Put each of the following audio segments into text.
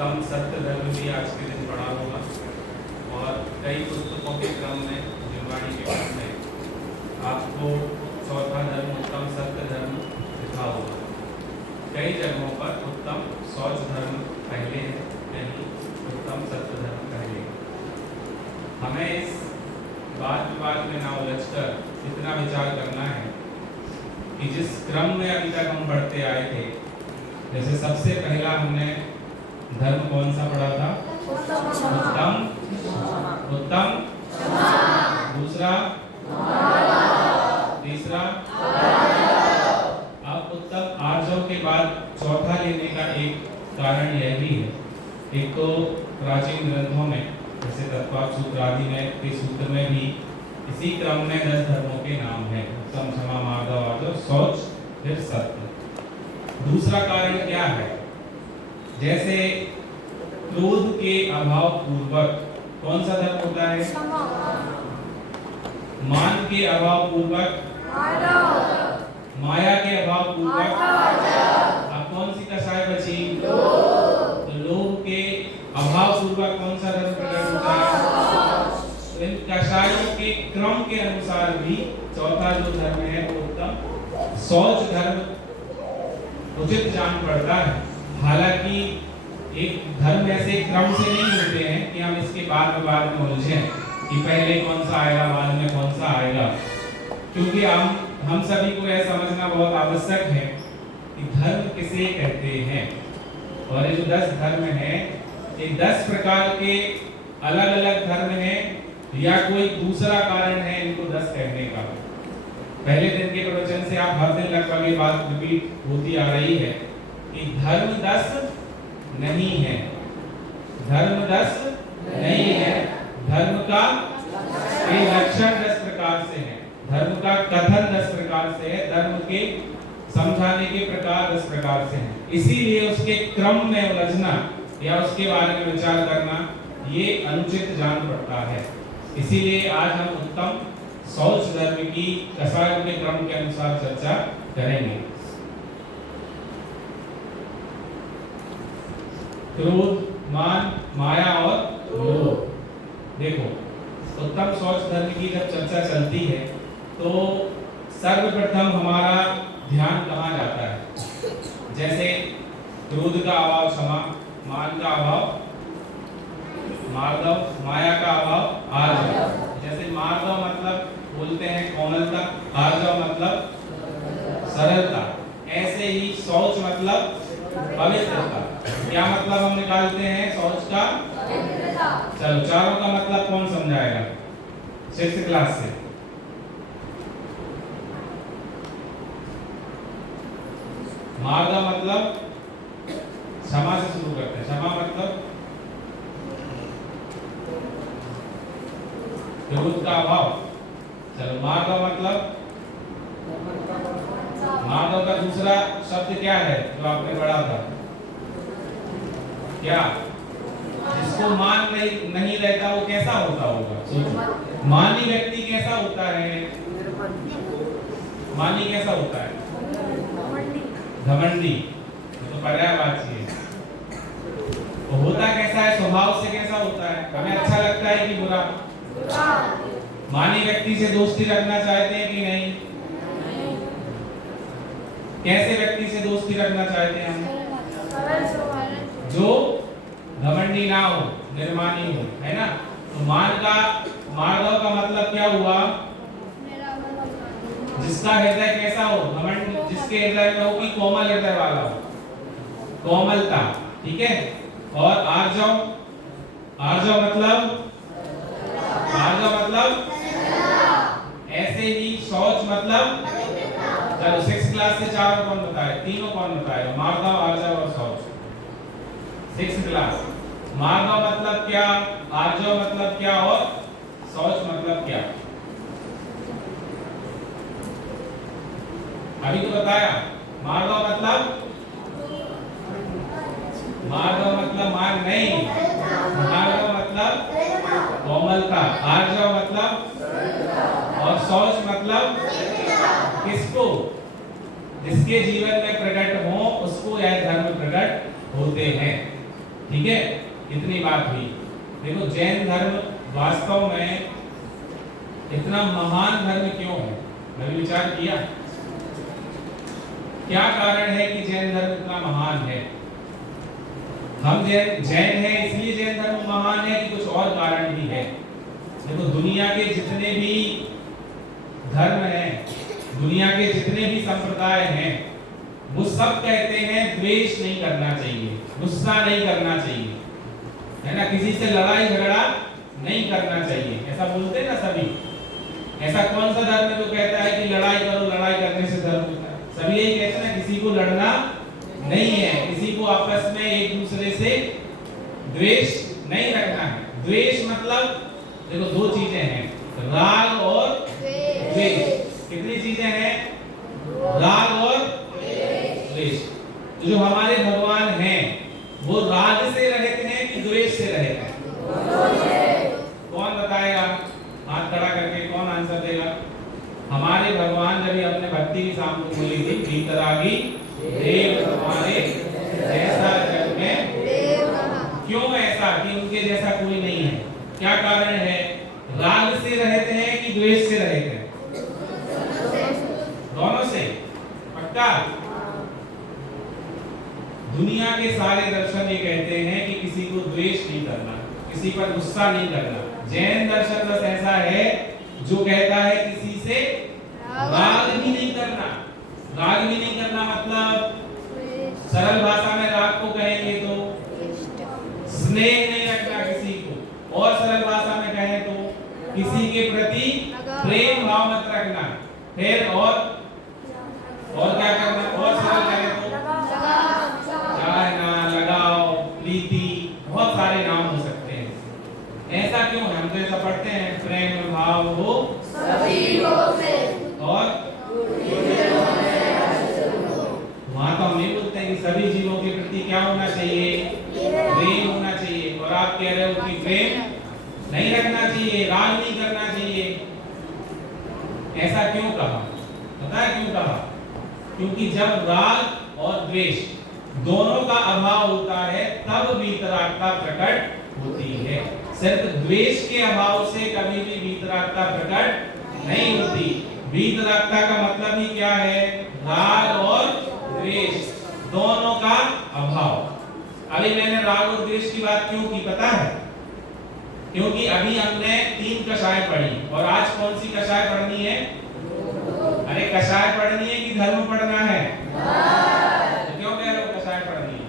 उत्तम सत्य धर्म भी आज के दिन पढ़ा होगा और कई पुस्तकों के क्रम में निर्वाणी के क्रम में आपको चौथा धर्म उत्तम सत्य धर्म लिखा होगा। कई जगहों पर उत्तम शौच धर्म पहले है, कहीं उत्तम सत्य धर्म पहले है। हमें इस बात विवाद में ना उलझकर इतना विचार करना है कि जिस क्रम में अभी तक हम पढ़ते आए थे, जैसे सबसे पहला हमने धर्म कौन सा पढ़ा था? उत्तम उत्तम, दूसरा, तीसरा, अब उत्तम आर्जव के बाद चौथा लेने का एक कारण यह भी है, एक तो प्राचीन ग्रंथों में जैसे तत्वार्थ सूत्र आदि में के सूत्र में भी इसी क्रम में 10 धर्मों के नाम हैं, उत्तम, क्षमा, मार्दव, आर्जव, शौच, फिर सत्य। दूसरा कारण क्या है? जैसे क्रोध के अभाव पूर्वक कौन सा धर्म होता है? मान के अभाव पूर्वक, माया के अभाव पूर्वक, अब कौन सी कसाय बची? तो लोभ के अभाव पूर्वक कौन सा धर्म प्रकट होता है? तो इन कसायों के क्रम के अनुसार भी चौथा जो धर्म है वो उत्तम शौच धर्म उचित जान पड़ता है। हालांकि एक धर्म ऐसे क्रम से नहीं होते हैं कि हम इसके बाद में उलझें कि पहले कौन सा आएगा बाद में कौन सा आएगा, क्योंकि हम सभी को यह समझना बहुत आवश्यक है कि धर्म किसे कहते हैं। और ये जो 10 धर्म हैं, ये 10 प्रकार के अलग अलग धर्म हैं या कोई दूसरा कारण है इनको 10 कहने का। पहले दिन के प्रवचन से आप हर दिन लगभग ये बात रिपीट होती आ रही है कि धर्म 10 नहीं है, धर्म 10 नहीं है, धर्म का लक्षण 10 प्रकार से है, धर्म का कथन 10 प्रकार से है, धर्म के समझाने के प्रकार 10 प्रकार से हैं। इसीलिए उसके क्रम में उलझना या उसके बारे में विचार करना ये अनुचित जान पड़ता है। इसीलिए आज हम उत्तम शौच धर्म की कसायों के क्रम के अनुसार चर्चा करेंगे। क्रोध, मान, माया और लोभ। देखो, उत्तम शौच धर्म की जब चर्चा चलती है तो सर्वप्रथम हमारा ध्यान कहाँ जाता है? जैसे क्रोध का अभाव क्षमा, मान का अभाव मार्दव, माया का अभाव आर्जव। जैसे मार्दव मतलब बोलते हैं कोमलता, आर्जव मतलब सरलता, ऐसे ही शौच मतलब पवित्रता। क्या मतलब हम निकालते हैं शौच का? चलो चारों का मतलब कौन समझाएगा 6th क्लास से? मार्दव मतलब क्षमा से शुरू करते हैं। क्षमा मतलब क्रोध का अभाव। चलो मार्दव मतलब, मार्दव का दूसरा शब्द क्या है जो आपने पढ़ा था? क्या? जिसको मान नहीं रहता वो कैसा होता होगा? सोचो, मानी व्यक्ति कैसा होता है? मानी कैसा होता है? घमंडी। तो पर्यायवाची है। तो होता कैसा है? स्वभाव से कैसा होता है? हमें अच्छा लगता है कि बुरा? मानी व्यक्ति से दोस्ती रखना चाहते हैं कि नहीं? कैसे व्यक्ति से दोस्ती रखना चाहते हैं हम? जो घमंडी ना हो, निर्मानी हो, है ना? तो मार्दव का मतलब क्या हुआ? जिसका हृदय कैसा हो, घमंड जिसके हृदय में हो कि कोमल हृदय वाला हो, कोमलता, ठीक है। और आर्जव, आर्जव मतलब ऐसे ही। शौच मतलब, चलो 6 क्लास से चारों कौन बताए, तीनों कौन बताएगा, मार्दव, आर्जव और शौच। 6 क्लास। मार्दव मतलब क्या, आर्जव मतलब क्या और शौच मतलब क्या? अभी तो बताया। मार्दव मतलब मार्ग नहीं, मार्दव मतलब कोमलता, आर्जव मतलब, और शौच मतलब किसको, जिसके जीवन में प्रकट हो उसको यह धर्म प्रकट होते हैं, ठीक है। इतनी बात हुई। देखो जैन धर्म वास्तव में इतना महान धर्म क्यों है, कभी विचार किया? क्या कारण है कि जैन धर्म इतना महान है? हम जैन हैं इसलिए जैन धर्म महान है कि कुछ और कारण भी है? देखो दुनिया के जितने भी धर्म हैं, दुनिया के जितने भी संप्रदाय हैं, वो सब कहते हैं द्वेष नहीं करना चाहिए, गुस्सा नहीं करना चाहिए, है ना, किसी से लड़ाई झगड़ा नहीं करना चाहिए, ऐसा बोलते हैं ना सभी। ऐसा कौन सा धर्म है जो कहता है कि लड़ाई करो, लड़ाई करने से धर्म होता है? सभी यही कहते हैं किसी को लड़ना नहीं है, किसी को आपस में एक दूसरे से द्वेष नहीं रखना है। द्वेष मतलब देखो दो चीजें हैं, राग और द्वेष। कितनी चीजें हैं? राग और द्वेष। तो जो हमारे भगवान हैं वो राग से रहते हैं कि द्वेष से रहते हैं? कौन बताएगा? हाथ खड़ा करके कौन आंसर देगा? हमारे भगवान जब अपने भक्ति की शाम को बोली थी, भीतरागी देव तुम्हारे जैसा जग में, क्यों ऐसा कि उनके जैसा कोई नहीं है? क्या कारण है? राग से रहते हैं कि द्वेष से रहते हैं? दोनों से। पक्का? दुनिया के सारे दर्शन ये कहते हैं कि किसी को द्वेष नहीं करना, किसी पर गुस्सा नहीं करना। जैन दर्शन बस ऐसा है जो कहता है किसी से राग भी नहीं करना। राग भी नहीं करना मतलब सरल भाषा में राग को कहेंगे तो स्नेह नहीं रखना किसी को, और सरल भाषा में कहें तो किसी के प्रति प्रेम भाव मत रखना। फिर और क्या करना? और सरल कहें तो चाहना, लगाव, प्रीति, बहुत सारे नाम हो सकते हैं। ऐसा क्यों है? हम तो ऐसा पढ़ते हैं, प्रेम भाव हो सभी लोगों से, और वहां तो हम नहीं बोलते हैं कि सभी जीवों के प्रति क्या होना चाहिए? प्रेम होना चाहिए। और आप कह रहे हो कि प्रेम नहीं रखना चाहिए, राग नहीं करना चाहिए। ऐसा क्यों कहा? पता है क्यों कहा? क्योंकि जब राग और द्वेष दोनों का अभाव होता है तब वीतरागता प्रकट होती है। सिर्फ द्वेष के अभाव से कभी भी वीतरागता प्रकट नहीं होती। वीतरागता का मतलब ही क्या है? राग और द्वेष दोनों का अभाव। अभी मैंने राग और द्वेष की बात क्यों की पता है? क्योंकि अभी हमने 3 कषाय पढ़ी, और आज कौन सी कषाय पढ़नी है? अरे कषाय पढ़नी है कि धर्म पढ़ना है? तो क्यों कह रहे हो कषाय पढ़नी है?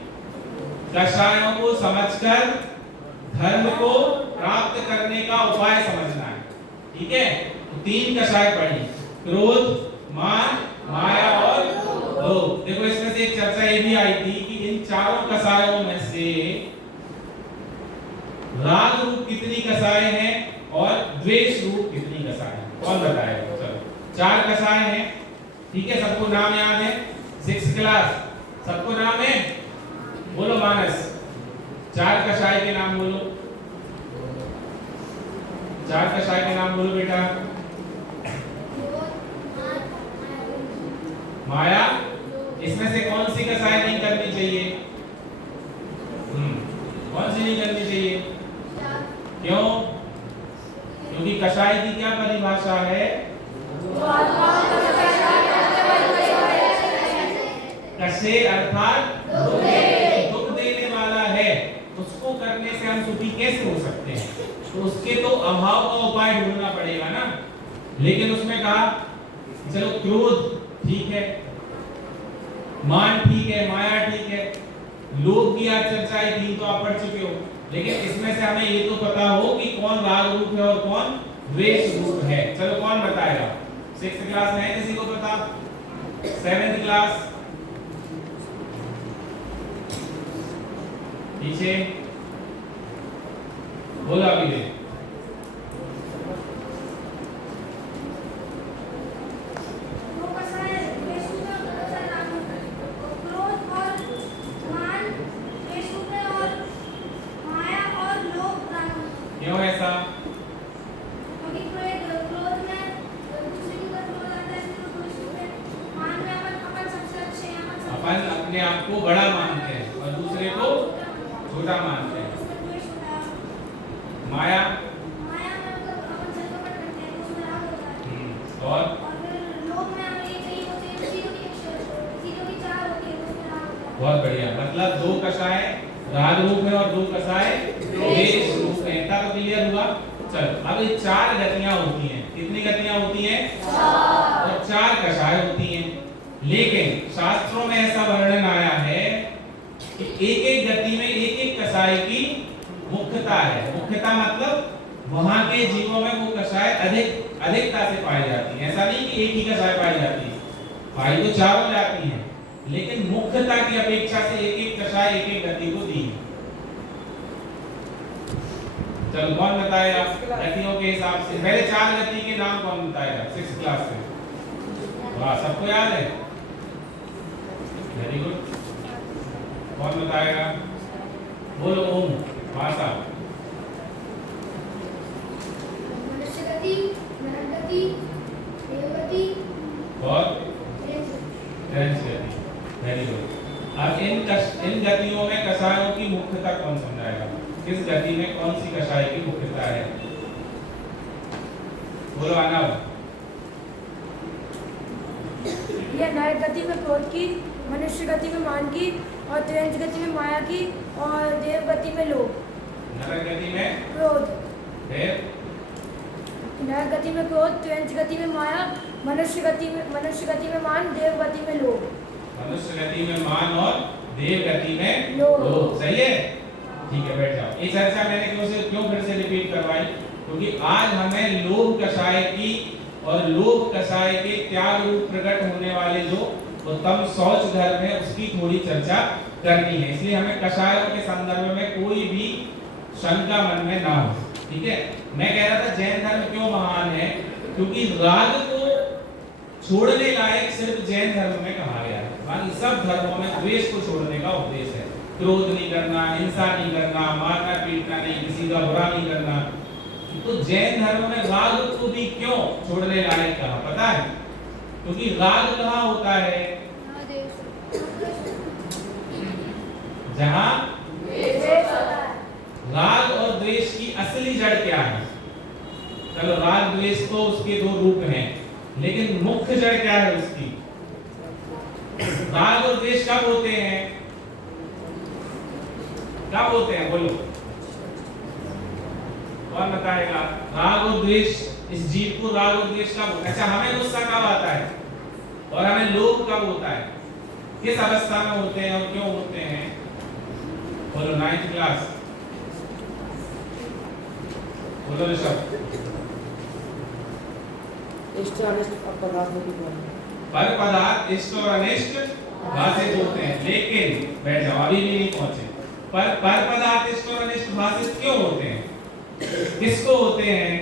कषायों को समझकर धर्म को प्राप्त करने का उपाय समझना है, ठीक है। तो 3 कषाय पढ़ी, क्रोध, मान, माया और लोभ। देखो इसमें से एक चर्चा ये भी आई थी कि इन चारों कषायों में से राग रूप कितनी कषाय हैं और द्वेष रूप कितनी कषाय हैं? कौन बताएगा? चलो 4 कषाय हैं, ठीक है। सबको नाम याद है? 6 क्लास सबको नाम है? बोलो मानस, 4 कषाय के नाम बोलो। 4 कषाय के नाम बोलो बेटा। माया। इसमें से कौन सी कषाय नहीं करनी चाहिए? कौन सी नहीं करनी चाहिए? क्यों? क्योंकि कषाय की क्या परिभाषा है? कषे अर्थात दुख देने वाला है, उसको करने से हम सुखी कैसे हो सकते हैं? तो उसके तो अभाव का उपाय ढूंढना पड़ेगा ना। लेकिन उसमें कहा चलो क्रोध ठीक है, मान ठीक है, माया ठीक है, लोभ की आज चर्चा है, 3 तो आप पढ़ चुके हो। लेकिन इसमें से हमें ये तो पता हो कि कौन राग रूप है और कौन द्वेष रूप है। चलो कौन बताएगा? 6th क्लास में है किसी को पता? 7th क्लास पीछे बोला अभी दे। क्यों ऐसा? अपन अपने आप को बड़ा मानते हैं और दूसरे को छोटा मानते हैं। माया और बहुत बढ़िया, मतलब 2 कषाय राग रूप है और 2 कषाय द्वेष रूप है। इतना तो क्लियर हुआ। चलो अब ये 4 गतियां होती हैं। कितनी गतियां होती हैं? 4 और 4 कषाय होती हैं। लेकिन शास्त्रों में ऐसा वर्णन आया है कि एक-एक गति में एक-एक कषाय की मुख्यता है। मुख्यता मतलब वहां के जीवों में वो कषाय अधिकता से पाई जाती है। ऐसा नहीं कि एक ही कषाय पाई जाती है, पाई तो चारों जाती है, लेकिन मुख्यता की अपेक्षा से एक-एक कषाय एक-एक गति को दी है। चलो कौन बताएगा गतियों के हिसाब से? पहले 4 गति के नाम कौन बताएगा 6th क्लास में? वाह, सबको याद है, वेरी गुड। कौन बताएगा? बोलो ओम। भाषा मनुष्य गति, नर गति, देव गति और ट्रेंस गति। Very good. अब इन गतियों में कषायों की मुख्यता कौन समझाएगा? किस गति में कौन सी कषाय की मुख्यता है? बोलो आना। यह नर गति में क्रोध की, मनुष्य गति में मान की और त्रेंस गति में माया की और देव गति में लोभ। नर गति में क्रोध, देव, नर गति में क्रोध, त्रेंस गति में माया, मनुष्य गति में मान, देव गति में लोभ। मनुष्य गति में मान और देव गति में लोभ। लोभ। सही है, ठीक है, बैठ जाओ। ये चर्चा मैंने क्यों फिर से रिपीट करवाई? क्योंकि आज हमें लोभ कषाय की और लोभ कषाय के त्याग रूप प्रकट होने वाले जो उत्तम शौच धर्म है उसकी थोड़ी चर्चा करनी है। इसलिए हमें कषायों के संदर्भ में कोई भी शंका मन में ना हो। ठीक है, मैं कह रहा था जैन धर्म क्यों महान है, क्योंकि राग को छोड़ने लायक सिर्फ जैन धर्म में कहा गया है। बाकी सब धर्मों में द्वेष को छोड़ने का उपदेश है। क्रोध नहीं करना, हिंसा नहीं करना, मारना पीटना नहीं, किसी का बुरा नहीं करना। तो जैन धर्म में राग को भी क्यों छोड़ने लायक कहा पता है? क्योंकि राग कहाँ होता है? जहाँ राग और द्वेष की असली जड़ क्या है? चलो राग द्वेष तो उसके 2 रूप हैं, लेकिन मुख्य जड़ क्या है उसकी? राग और द्वेष कब होते हैं? कब होते हैं बोलो, कौन बताएगा? राग और द्वेष, इस जीव को राग और द्वेष कब होता है? अच्छा, हमें गुस्सा कब आता है और हमें लोभ कब होता है? किस अवस्था में होते हैं और क्यों होते हैं? बोलो 9th क्लास, बोलो ऋषभ। पर पदार्थ इष्ट और अनिष्ट भाषित होते हैं, लेकिन बैठ जाओ, अभी भी नहीं पहुंचे। पर पदार्थ इष्ट और अनिष्ट भाषित क्यों होते हैं? किसको होते हैं?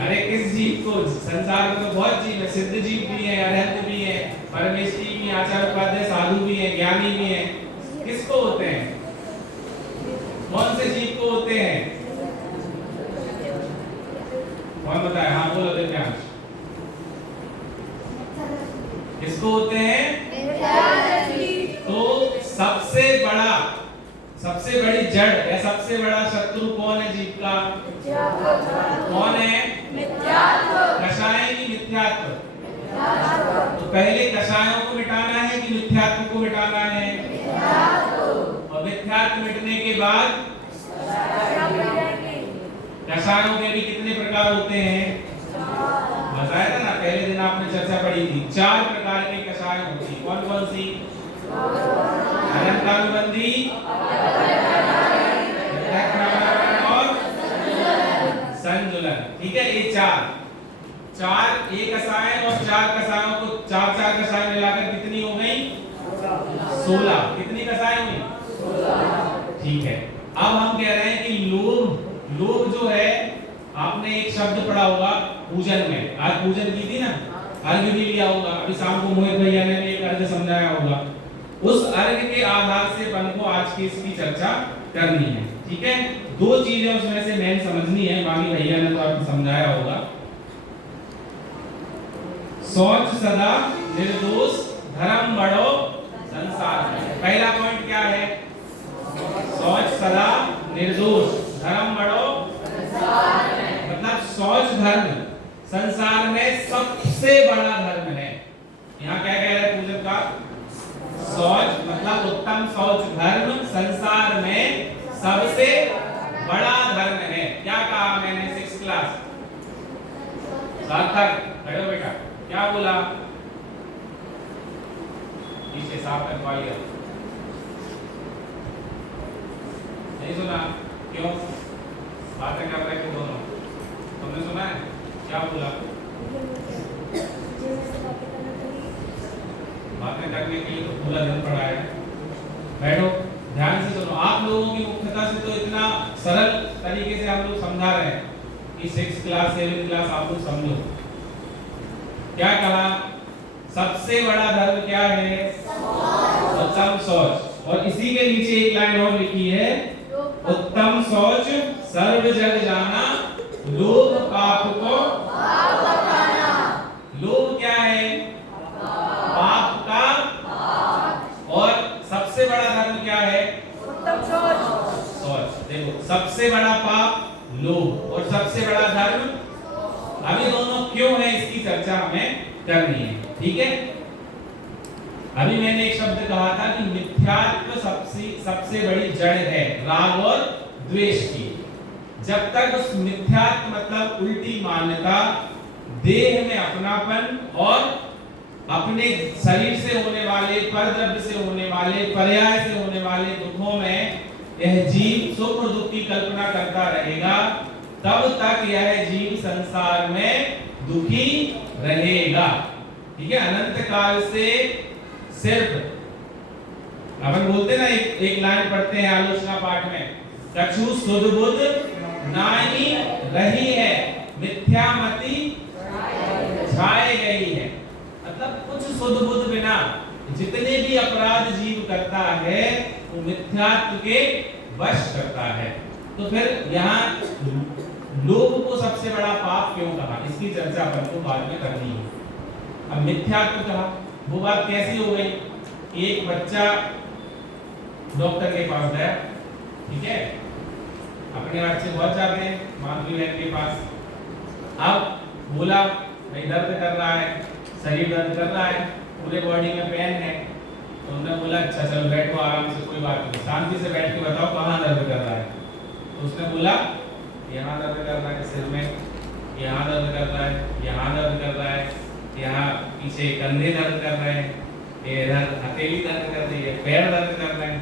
अरे किस जीव को? संसार में तो बहुत जीव है, सिद्ध जीव भी है, अरहंत भी है, परमेष्ठी भी, आचार्य उपाध्याय साधु भी है, ज्ञानी भी है। किसको होते हैं? कौन से जीव को होते हैं? कौन बताए? हाँ बोलो दिव्यांश। किसको होते हैं? तो सबसे बड़ी जड़ या सबसे बड़ा शत्रु कौन है जीव का? कौन है? कषाय की मिथ्यात्व। तो पहले कषायों को मिटाना है कि मिथ्यात्व को मिटाना है? और मिथ्यात्व मिटने के बाद कषायों के भी कितने प्रकार होते हैं? आपने चर्चा पढ़ी थी, 4 प्रकार के कषाय होती हैं। कौन कौन सी? अनंतानुबंधी और संजुलन। ठीक है, ये 4 एक कषाय और 4 कषायों को 4 कषाय मिलाकर कितनी हो गई? 16। कितनी कषाय हुई? 16। ठीक है, अब हम कह रहे हैं कि लोभ जो है, आपने एक शब्द पढ़ा होगा पूजन में, आज पूजन की थी ना, अर्घ भी लिया होगा, अभी शाम को मोहित भैया ने एक अर्घ समझाया होगा। उस अर्घ के आधार से अपन को आज की इसकी चर्चा करनी है। ठीक है, 2 चीजें उसमें से मेन समझनी है, बाकी भैया ने तो आपको समझाया होगा। शौच सदा निर्दोष, धर्म बढ़ो संसार में। पहला पॉइंट क्या है? शौच सदा निर्दोष, धर्म बढ़ो संसार में। मतलब शौच धर्म संसार में सबसे बड़ा धर्म है। यहाँ क्या कह रहे हैं पूजन का? शौच मतलब उत्तम शौच धर्म संसार में सबसे बड़ा धर्म है। क्या कहा मैंने 6th क्लास? सार्थक खड़े हो बेटा, क्या बोला? पीछे साफ करवा लिया, नहीं सुना? क्यों? बातें कर रहे थे दोनों, तुमने सुना है? क्या बोला? बातें करने के लिए तो पूरा दिन पड़ा है। बैठो, ध्यान से सुनो। आप लोगों की मुख्यता से तो इतना सरल तरीके से हम लोग समझा रहे हैं कि 6th क्लास 7th क्लास आप लोग समझो। क्या कहा? सबसे बड़ा धर्म क्या है? उत्तम शौच। और इसी के नीचे एक लाइन और लिखी है, उत्तम शौच सर्व जग जाना, लोभ पाप को पाप बखाना। लोभ क्या है? पाप का। और सबसे बड़ा धर्म क्या है? उत्तम शौच। देखो, सबसे बड़ा पाप लोभ और सबसे बड़ा धर्म। अभी दोनों क्यों है इसकी चर्चा हमें करनी है। ठीक है, अभी मैंने एक शब्द कहा था कि मिथ्यात्व सबसे बड़ी जड़ है राग और द्वेष की। जब तक उस मिथ्यात्व मतलब उल्टी मान्यता, देह में अपनापन और अपने शरीर से होने वाले, परद्रव्य से होने वाले, पर्याय से होने वाले दुखों में यह जीव सुख दुख की कल्पना करता रहेगा, तब तक यह जीव संसार में दुखी रहेगा। ठीक है, अनंत काल से सिर्फ अपन बोलते ना, एक लाइन पढ़ते हैं आलोचना पाठ में, कछु सुध बुध नाई रही है, मिथ्यामति छाए गई है। मतलब कुछ सुध बुध बिना जितने भी अपराध जीव करता है वो मिथ्यात्व के वश करता है। तो फिर यहाँ लोभ को सबसे बड़ा पाप क्यों कहा, इसकी चर्चा अपन को बाद में करनी है। अब मिथ्यात्व कहा, वो बात कैसी हो गई? एक बच्चा डॉक्टर के पास गया, ठीक है, अपने बच्चे बहुत जाते हैं माधुरी बहन के पास। अब बोला भाई दर्द कर रहा है, शरीर दर्द कर रहा है, पूरे बॉडी में पेन है। तो उन्होंने बोला अच्छा चलो बैठो आराम से, कोई बात नहीं, शांति से बैठ के बताओ कहाँ दर्द कर रहा है। तो उसने बोला यहाँ दर्द कर रहा है, सिर में, यहाँ दर्द कर रहा है, यहाँ दर्द कर रहा है, यहाँ पीछे कंधे दर्द कर रहे हैं, इधर हथेली दर्द कर रही है, पैर दर्द कर रहे हैं।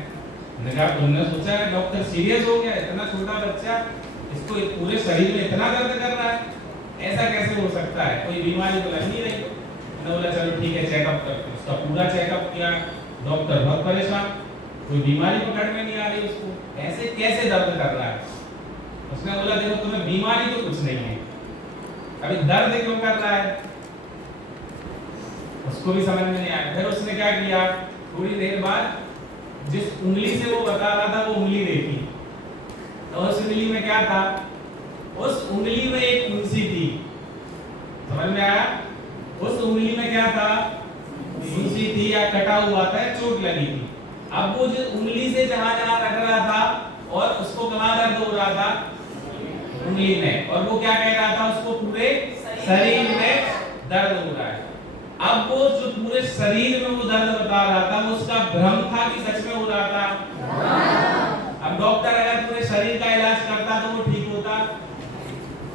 तुमने सोचा है डॉक्टर सीरियस हो गया, इतना छोटा बच्चा, इसको पूरे शरीर में इतना दर्द कर रहा है, ऐसा कैसे हो सकता है, कोई बीमारी तो लग नहीं रही। मैंने बोला चलो ठीक है चेकअप करते। उसका पूरा चेकअप किया, डॉक्टर बहुत परेशान, कोई बीमारी पकड़ में नहीं आ रही उसको, ऐसे कैसे दर्द कर रहा है। उसने बोला देखो तुम्हें बीमारी तो कुछ नहीं है, अभी दर्द क्यों कर रहा है। उसको भी समझ में नहीं आया। फिर उसने क्या किया, थोड़ी देर बाद जिस उंगली से वो बता रहा था वो उंगली देखी, तो उस उंगली में क्या था, उस उंगली में एक तुलसी थी। समझ में आया? उस उंगली में क्या था, तुलसी थी या कटा हुआ था, चोट लगी थी। अब वो जो उंगली से जहां जहां रख रहा था और उसको कहां दर्द हो रहा था, उंगली में, और वो क्या कह रहा था, उसको पूरे शरीर में दर्द हो रहा है। अब वो जो पूरे शरीर में वो दर्द बता रहा था, वो उसका भ्रम था कि सच में हो रहा था। अब डॉक्टर अगर पूरे शरीर का इलाज करता तो वो ठीक होता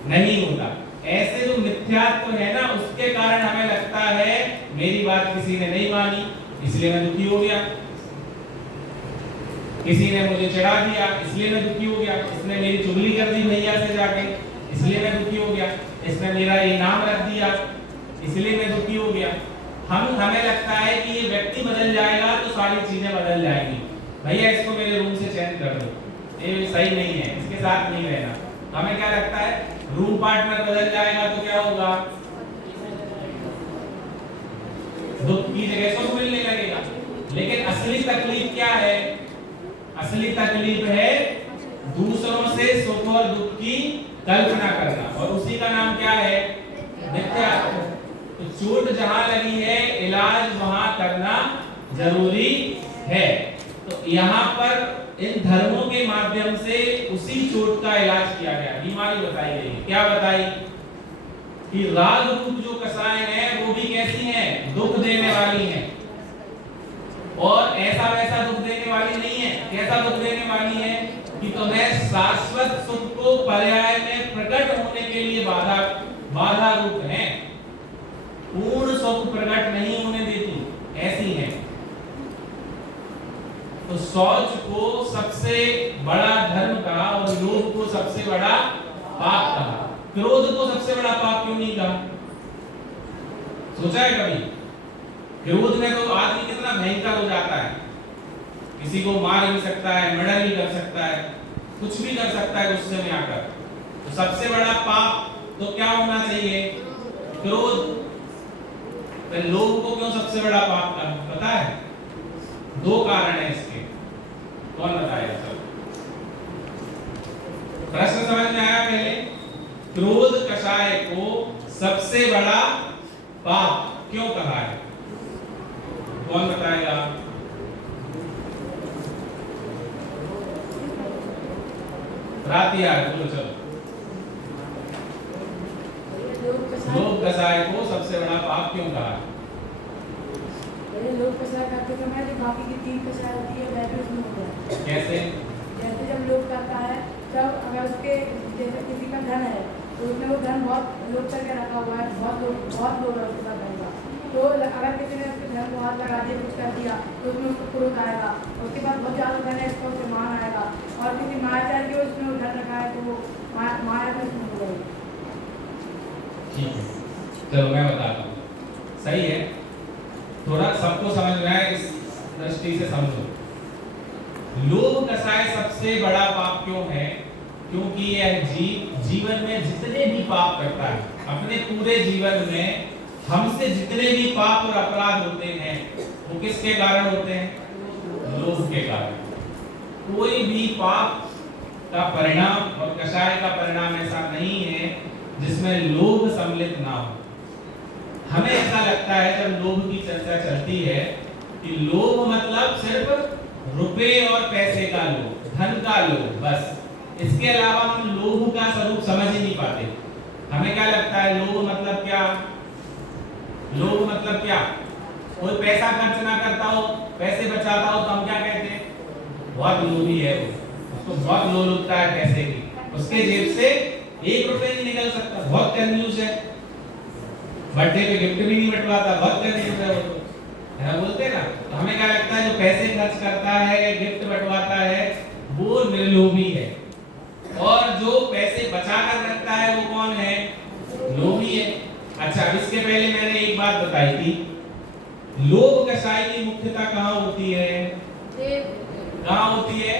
नहीं होता। ऐसे जो मिथ्यात्व है ना, उसके कारण हमें लगता है मेरी बात किसी ने नहीं मानी इसलिए मैं दुखी हो गया, किसी ने मुझे चढ़ा दिया इसलिए मैं दुखी हो गया, इसने मेरी चुगली कर दी भैया से जाके इसलिए मैं दुखी हो गया, इसने मेरा इनाम रख दिया इसलिए मैं दुखी हो गया। हमें लगता है कि ये व्यक्ति बदल जाएगा तो सारी चीजें बदल जाएंगी, भैया इसको मेरे रूम से चेंज कर दो, ये सही नहीं है, इसके साथ नहीं रहना। हमें क्या लगता है रूम पार्टनर बदल जाएगा तो क्या होगा, दुख की जगह सुख मिलने लगेगा। लेकिन असली तकलीफ क्या है, असली तकलीफ है दूसरों से सुख और दुख की कल्पना करना, और उसी का नाम क्या है, मिथ्यात्व। तो चोट जहां लगी है इलाज वहां करना जरूरी है। तो यहाँ पर इन धर्मों के माध्यम से उसी चोट का इलाज किया गया, बीमारी बताई गई। क्या बताई कि राग रूप जो कसाएं हैं वो भी कैसी हैं, दुख देने वाली हैं, और ऐसा वैसा दुख देने वाली नहीं है। कैसा दुख देने वाली है कि तुम्हें शाश्वत सुख को पर्याय में प्रकट होने के लिए बाधा रूप है, पूर्ण सुख प्रकट नहीं होने देती, ऐसी है। तो शौच को सबसे बड़ा धर्म कहा और लोभ को सबसे बड़ा पाप कहा, क्रोध को सबसे बड़ा पाप क्यों नहीं कहा, सोचा है कभी? क्रोध में तो आदमी कितना भयंकर हो जाता है, किसी को मार भी सकता है, मर्डर भी कर सकता है, कुछ भी कर सकता है गुस्से में आकर। तो सबसे बड़ा पाप तो क्या होना चाहिए, क्रोध। तो लोभ को क्यों सबसे बड़ा पाप कहा, पता है? दो कारण है इसके, कौन बताएगा सब? प्रश्न समझ में आया? पहले क्रोध कषाय को सबसे बड़ा पाप क्यों कहा है, कौन बताएगा? रातियार बोलो चलो। लोभ कषाय को सबसे बड़ा पाप क्यों कहा है? लोग कसाय करते समय जो बाकी की तीन कसाय होती है वह भी उसमें होता है। कैसे? जैसे जब लोग करता है तब अगर उसके जैसे किसी का धन है तो उसने वो धन बहुत लोग करके रखा हुआ है, बहुत लोग है उसके पास धन का, तो अगर किसी ने उसके धन को हाथ लगा दिया, कुछ कर दिया तो उसमें उसको क्रोध आएगा, उसके पास बहुत ज़्यादा धन है इसका उसे मान आएगा, और किसी मायाचार के उसने वो धन रखा है तो वो माया में उसमें हो गई। ठीक है, चलो मैं बताता हूँ, सही है, थोड़ा सबको समझ में आए इस दृष्टि से समझो। लोभ कसाय सबसे बड़ा पाप क्यों है? क्योंकि यह जीवन में जितने भी पाप करता है, अपने पूरे जीवन में हमसे जितने भी पाप और अपराध होते हैं वो किसके कारण होते हैं? लोभ के कारण। कोई भी पाप का परिणाम और कषाय का परिणाम ऐसा नहीं है जिसमें लोभ सम्मिलित ना हो। हमें ऐसा लगता है जब लोभ की चर्चा चलती है कि लोभ मतलब सिर्फ रुपए और पैसे का लोभ, धन का लोभ, बस। इसके अलावा हम लोभ का स्वरूप समझ ही नहीं पाते। हमें क्या लगता है लोभ मतलब क्या? लोभ मतलब क्या? कोई पैसा खर्च ना करता हो, पैसे बचाता हो तो हम क्या कहते हैं? बहुत लोभी है वो, उसको बहुत लोभ लगता है पैसे की, उसके जेब से 1 रुपए नहीं निकल सकता, बहुत कंजूस है, बर्थडे पे गिफ्ट भी नहीं बंटवाता, बहुत कंजूस है वो, है ना, बोलते ना। तो हमें क्या लगता है जो पैसे खर्च करता है, गिफ्ट बंटवाता है, वो निर्लोभी है, और जो पैसे बचा कर रखता है वो कौन है? लोभी है। अच्छा, इसके पहले मैंने एक बात बताई थी, लोभ कषाय की मुख्यता कहाँ होती है? कहाँ होती है?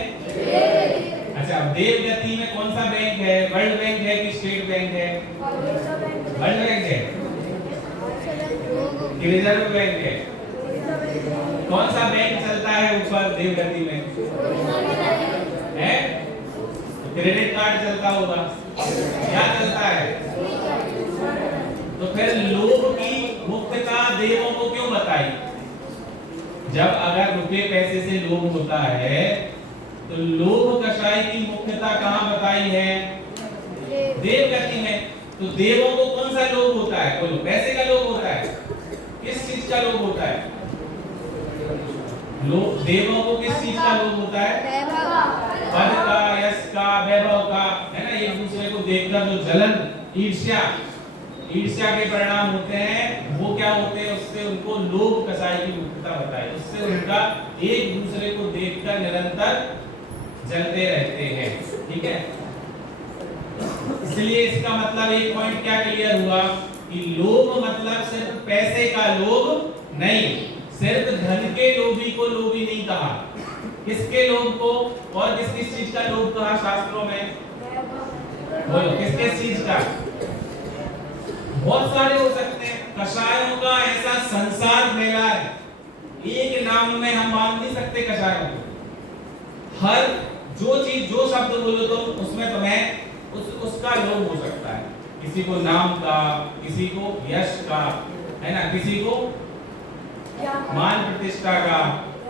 अच्छा, देव गति में कौन सा बैंक है? वर्ल्ड बैंक है कि स्टेट बैंक है? वर्ल्ड बैंक है कि रिजर्व बैंक है? कौन सा बैंक चलता है ऊपर देव गति में? है? क्रेडिट कार्ड चलता होगा, क्या चलता है? तो फिर लोभ की मुख्यता देवों को क्यों बताई? जब अगर रुपए पैसे से लोभ होता है तो लोभ कषाय की मुख्यता कहाँ बताई है? देव गति में। तो देवों को कौन सा लोभ होता है? बोलो, पैसे का लोभ होता है? किस चीज का लोभ होता है? लोभ देवों को किस चीज का लोभ होता है? पद का, यश का, वैभव का, है ना। एक दूसरे को देखकर जो जलन, ईर्ष्या ईर्ष्या के परिणाम होते हैं, वो क्या होते हैं, उससे उनको लोभ कसाई की मुक्तता बताई, उससे उनका एक दूसरे को देखकर निरंतर जलते रहते हैं। ठीक है, इसलिए इसका मतलब एक पॉइंट क्या क्लियर हुआ कि लोभ मतलब सिर्फ पैसे का लोभ नहीं, सिर्फ धन के लोभी को लोभी नहीं कहा। किसके लोभ को और किस किस चीज का लोभ कहा शास्त्रों में? बोलो, किस किस चीज का? बहुत सारे हो सकते हैं। कषायों का ऐसा संसार फैला है, एक नाम में हम मान नहीं सकते कषायों को। हर जो चीज, जो शब्द बोलो तो उसमें तुम्हें उसका लोभ हो सकता है। किसी को नाम का, किसी को यश का, है ना, किसी को मान प्रतिष्ठा का,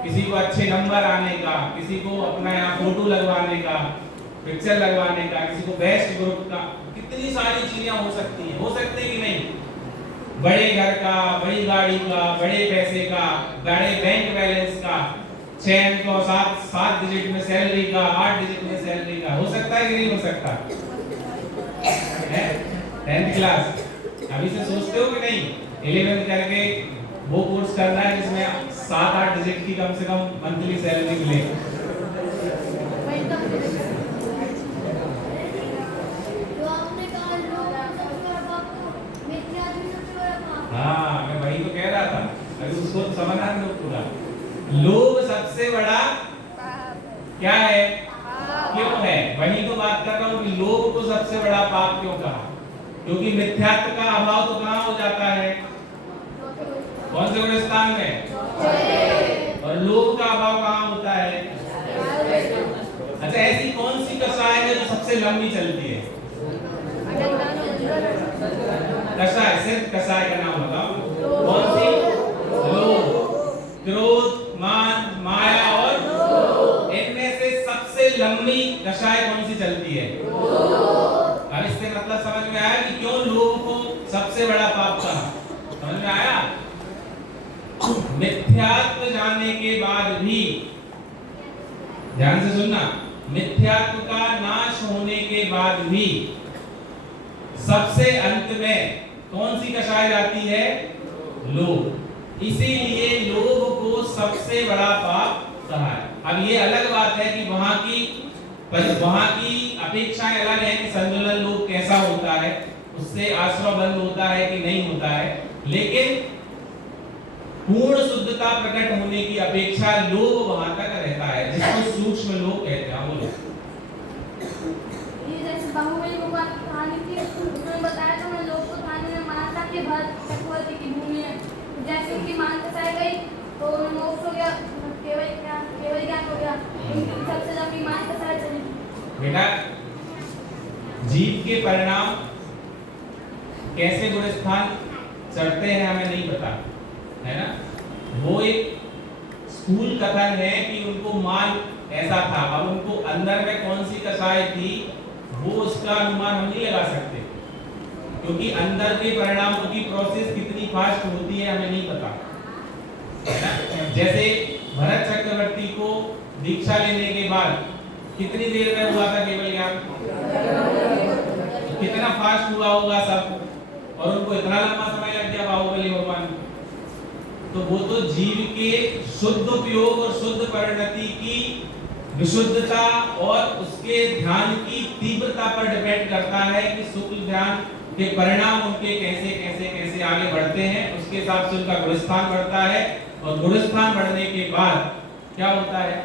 किसी को अच्छे नंबर आने का, किसी को अपना यहाँ फोटो लगवाने का, पिक्चर लगवाने का, किसी को बेस्ट ग्रुप का, कितनी सारी चीजें हो सकती हैं, हो सकते हैं कि नहीं? बड़े घर का, बड़ी गाड़ी का, बड़े पैसे का, बड़े बैंक बैलेंस का, 6 अंक और 7 डिजिट में सैलरी का, 8 डिजिट में सैलरी का, हो सकता है कि नहीं हो सकता? 10th क्लास अभी से सोचते हो कि नहीं 11th करके वो कोर्स करना है जिसमें 7-8 डिजिट की कम से कम मंथली सैलरी मिले? हाँ, मैं वही तो कह रहा था, अभी उसको समझना नहीं पूरा। लोभ सबसे बड़ा क्या है, क्यों है? वही तो बात कर रहा हूँ कि लोभ को सबसे बड़ा पाप क्यों कहा? क्योंकि मिथ्यात्व का अभाव तो कहाँ हो जाता है? कौन से बड़े स्थान में? और लोभ का अभाव कहाँ होता है? अच्छा, ऐसी कौन सी कषाय है जो सबसे लंबी चलती है? कषाय, सिर्फ कषाय का नाम बताओ। कौन सी? लोभ, क्रोध, मान, माया और इनमें से सबसे लंबी कषाय कौन सी चलती है? अब इससे मतलब समझ में आया कि क्यों लोभ को सबसे बड़ा पाप कहा? समझ में आया? मिथ्यात्व जानने के बाद भी, ध्यान से सुनना, मिथ्यात्व का नाश होने के बाद भी सबसे अंत में कौन सी कषाय जाती है? लोभ। इसीलिए लोभ को सबसे बड़ा पाप कहा है। अब ये अलग बात है कि वहां की अपेक्षाएं अलग है कि संतुलन लोभ कैसा होता है, उससे आश्रय बंद होता है कि नहीं होता है, लेकिन पूर्ण शुद्धता प्रकट होने की अपेक्षा लोभ वहां तक रहता है, जिसको सूक्ष्म लोभ कहते हैं। बोलो। ये जैसे बाहुबली भगवान की कहानी थी, उसमें बताया था मैं लोग को थाने में मारा था कि भरत चक्रवर्ती की भूमि है, जैसे कि मान कसाई गई तो मोक्ष हो गया, केवल ज्ञान हो गया, सबसे लंबी मान कसाई चली। बेटा, जीव के परिणाम कैसे बुरे स्थान चढ़ते हैं हमें नहीं पता, है ना? वो एक स्कूल कथन है कि उनको मान ऐसा था। अब उनको अंदर में कौन सी कषाय थी वो उसका अनुमान हम नहीं लगा सकते, क्योंकि अंदर के परिणामों की प्रोसेस कितनी फास्ट होती है हमें नहीं पता, है ना? जैसे भरत चक्रवर्ती को दीक्षा लेने के बाद कितनी देर में हुआ था केवल ज्ञान? कितना फास्ट हुआ होगा सब, और उनको इतना लंबा समय लग गया बाहुबली भगवान को। तो वो तो जीव के शुद्ध उपयोग और शुद्ध परिणति की विशुद्धता और उसके ध्यान की तीव्रता पर डिपेंड करता है कि शुक्ल ध्यान के परिणाम उनके कैसे कैसे कैसे आगे बढ़ते हैं, उसके हिसाब से उनका गुणस्थान बढ़ता है, और गुणस्थान बढ़ने के बाद क्या होता है?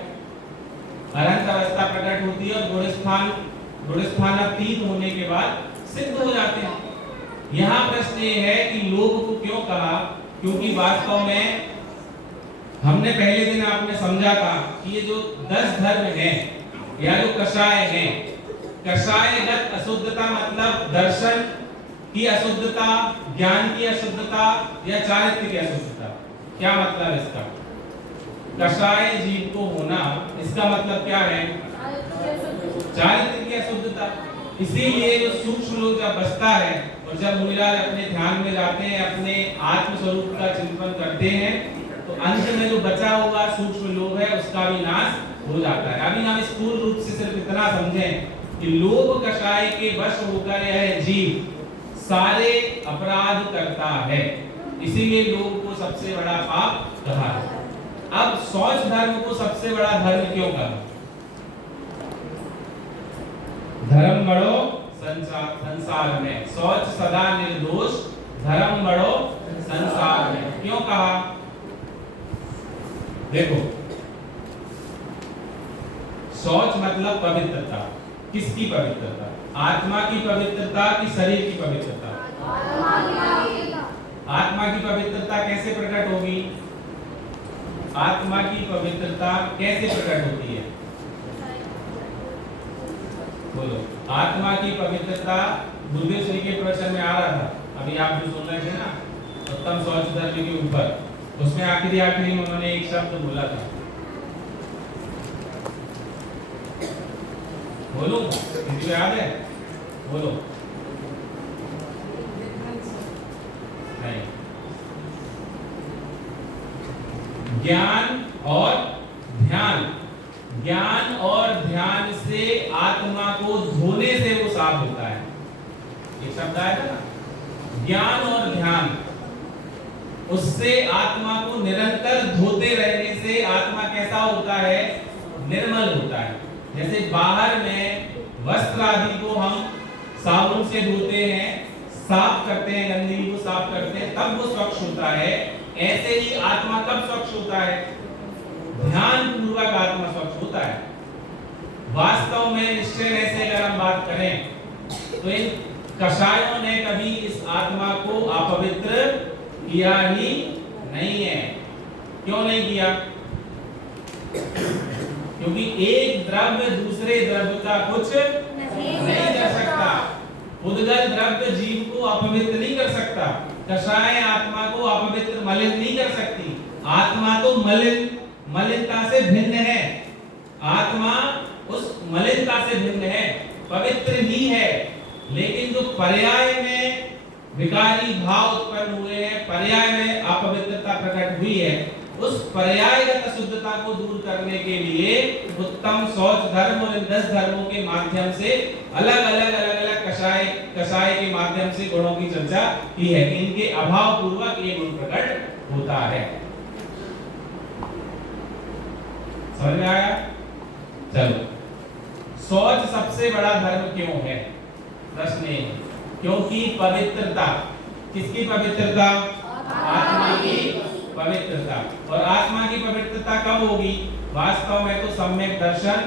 अनंत अवस्था प्रकट होती है, और गुणस्थानातीत होने के बाद सिद्ध हो जाते हैं। यहाँ प्रश्न ये है कि लोभ को क्यों कहा? क्योंकि वास्तव में हमने पहले दिन आपने समझा था कि ये जो 10 धर्म हैं या जो कषाय हैं, कषायगत अशुद्धता मतलब दर्शन की अशुद्धता, ज्ञान की अशुद्धता या चारित्र्य की अशुद्धता। क्या मतलब इसका? कषाय जीव को होना, इसका मतलब क्या है? चारित्र्य की अशुद्धता। इसीलिए जो सूक्ष्म लोग जब बचता है और जब मुनिराज अपने ध्यान में जाते हैं, अपने आत्म स्वरूप का चिंतन करते हैं, तो अंत में जो बचा हुआ सूक्ष्म लोभ है उसका भी नाश हो जाता है। अभी हम स्थूल रूप से सिर्फ इतना समझें कि लोभ कषाय के वश होकर यह जीव सारे अपराध करता है, इसीलिए लोभ को सबसे बड़ा पाप कहा है। अब शौच धर्म को सबसे बड़ा धर्म क्यों कहा? धर्म बढ़ो संसार में, शौच सदा निर्दोष, धर्म बढ़ो संसार में, क्यों कहा? देखो, शौच मतलब पवित्रता। किसकी पवित्रता? आत्मा की पवित्रता कि शरीर की पवित्रता? आत्मा की पवित्रता कैसे प्रकट होगी? आत्मा की पवित्रता कैसे प्रकट होती है? बोलो। आत्मा की पवित्रता गुरुदेव श्री के प्रवचन में आ रहा था, अभी आप जो सुन रहे थे ना उत्तम शौच धर्म के ऊपर, उसमें आखिरी में उन्होंने एक शब्द बोला था, बोलो, किसी को याद है? बोलो। नहीं। ज्ञान और ध्यान, ज्ञान और ध्यान से आत्मा को धोने से वो साफ होता है। ये शब्द आया था ना, ज्ञान और ध्यान, उससे आत्मा को निरंतर धोते रहने से आत्मा कैसा होता है? निर्मल होता है। जैसे बाहर में वस्त्र आदि को हम साबुन से धोते हैं, साफ करते हैं, गंदगी को साफ करते हैं, तब वो स्वच्छ होता है। ऐसे ही आत्मा कब स्वच्छ होता है? ध्यान पूर्वक आत्मा स्वच्छ होता है। वास्तव में निश्चय से अगर हम बात करें तो इन कषायों ने कभी इस आत्मा को अपवित्र किया ही नहीं है। क्यों नहीं किया? क्योंकि एक द्रव्य दूसरे द्रव्य का कुछ नहीं कर सकता। उद्गल द्रव्य जीव को अपवित्र नहीं कर सकता। कषाय आत्मा को अपवित्र मलिन नहीं कर सकती। आत्मा तो मलिनता से भिन्न है। आत्मा उस मलिनता से भिन्न है, पवित्र ही है। लेकिन जो पर्याय में विकारी भाव उत्पन्न हुए हैं, पर्याय में अपवित्रता प्रकट हुई है, उस पर्यायगत अशुद्धता को दूर करने के लिए उत्तम शौच धर्म और 10 धर्मों के माध्यम से अलग अलग कषाय के माध्यम से गुणों की चर्चा की है। इनके अभाव पूर्वक ये गुण प्रकट होता है। समझ में आया? चलो, शौच सबसे बड़ा धर्म क्यों है? प्रश्न है क्योंकि पवित्रता, किसकी पवित्रता? आत्मा की पवित्रता। और आत्मा की पवित्रता कब होगी? वास्तव में तो सम्यक दर्शन,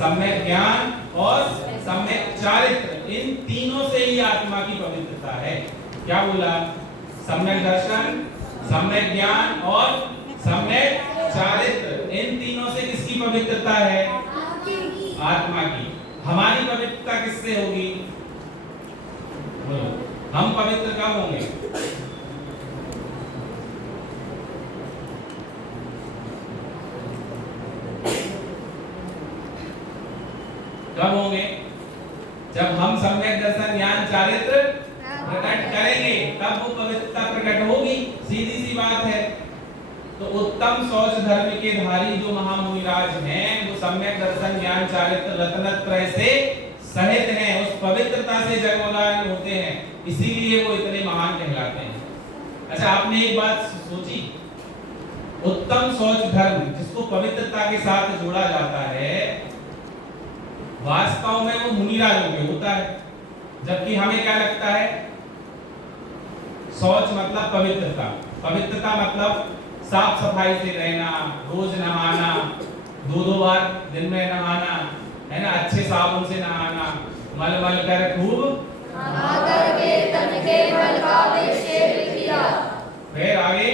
सम्यक ज्ञान और सम्यक चारित्र, इन तीनों से ही आत्मा की पवित्रता है। क्या बोला? सम्यक दर्शन, सम्यक ज्ञान और सम्यक चारित्र, इन तीनों से किसकी पवित्रता है? आत्मा की। हमारी पवित्रता किससे होगी? बोलो, हम पवित्र कब होंगे? कब होंगे? जब हम सम्यक दर्शन ज्ञान चारित्र प्रकट करेंगे, तब वो पवित्रता प्रकट होगी। सीधी सी बात है। तो उत्तम शौच धर्म के धारी जो महामुनिराज हैं, वो सम्यक दर्शन ज्ञान चारित्र रत्नत्रय से सहित हैं, उस पवित्रता से जगमगान होते हैं, इसीलिए वो इतने महान कहलाते हैं। अच्छा, आपने एक बात सोची? उत्तम शौच धर्म जिसको पवित्रता के साथ जोड़ा जाता है, वास्तव में वो मुनिराजों के होता है। जबकि हमें क्या लगता है? शौच मतलब पवित्रता, पवित्रता मतलब साफ सफाई से रहना, रोज नहाना, 2-2 बार दिन में नहाना, है ना, अच्छे साबुन से नहाना, मल कर खूब फिर आगे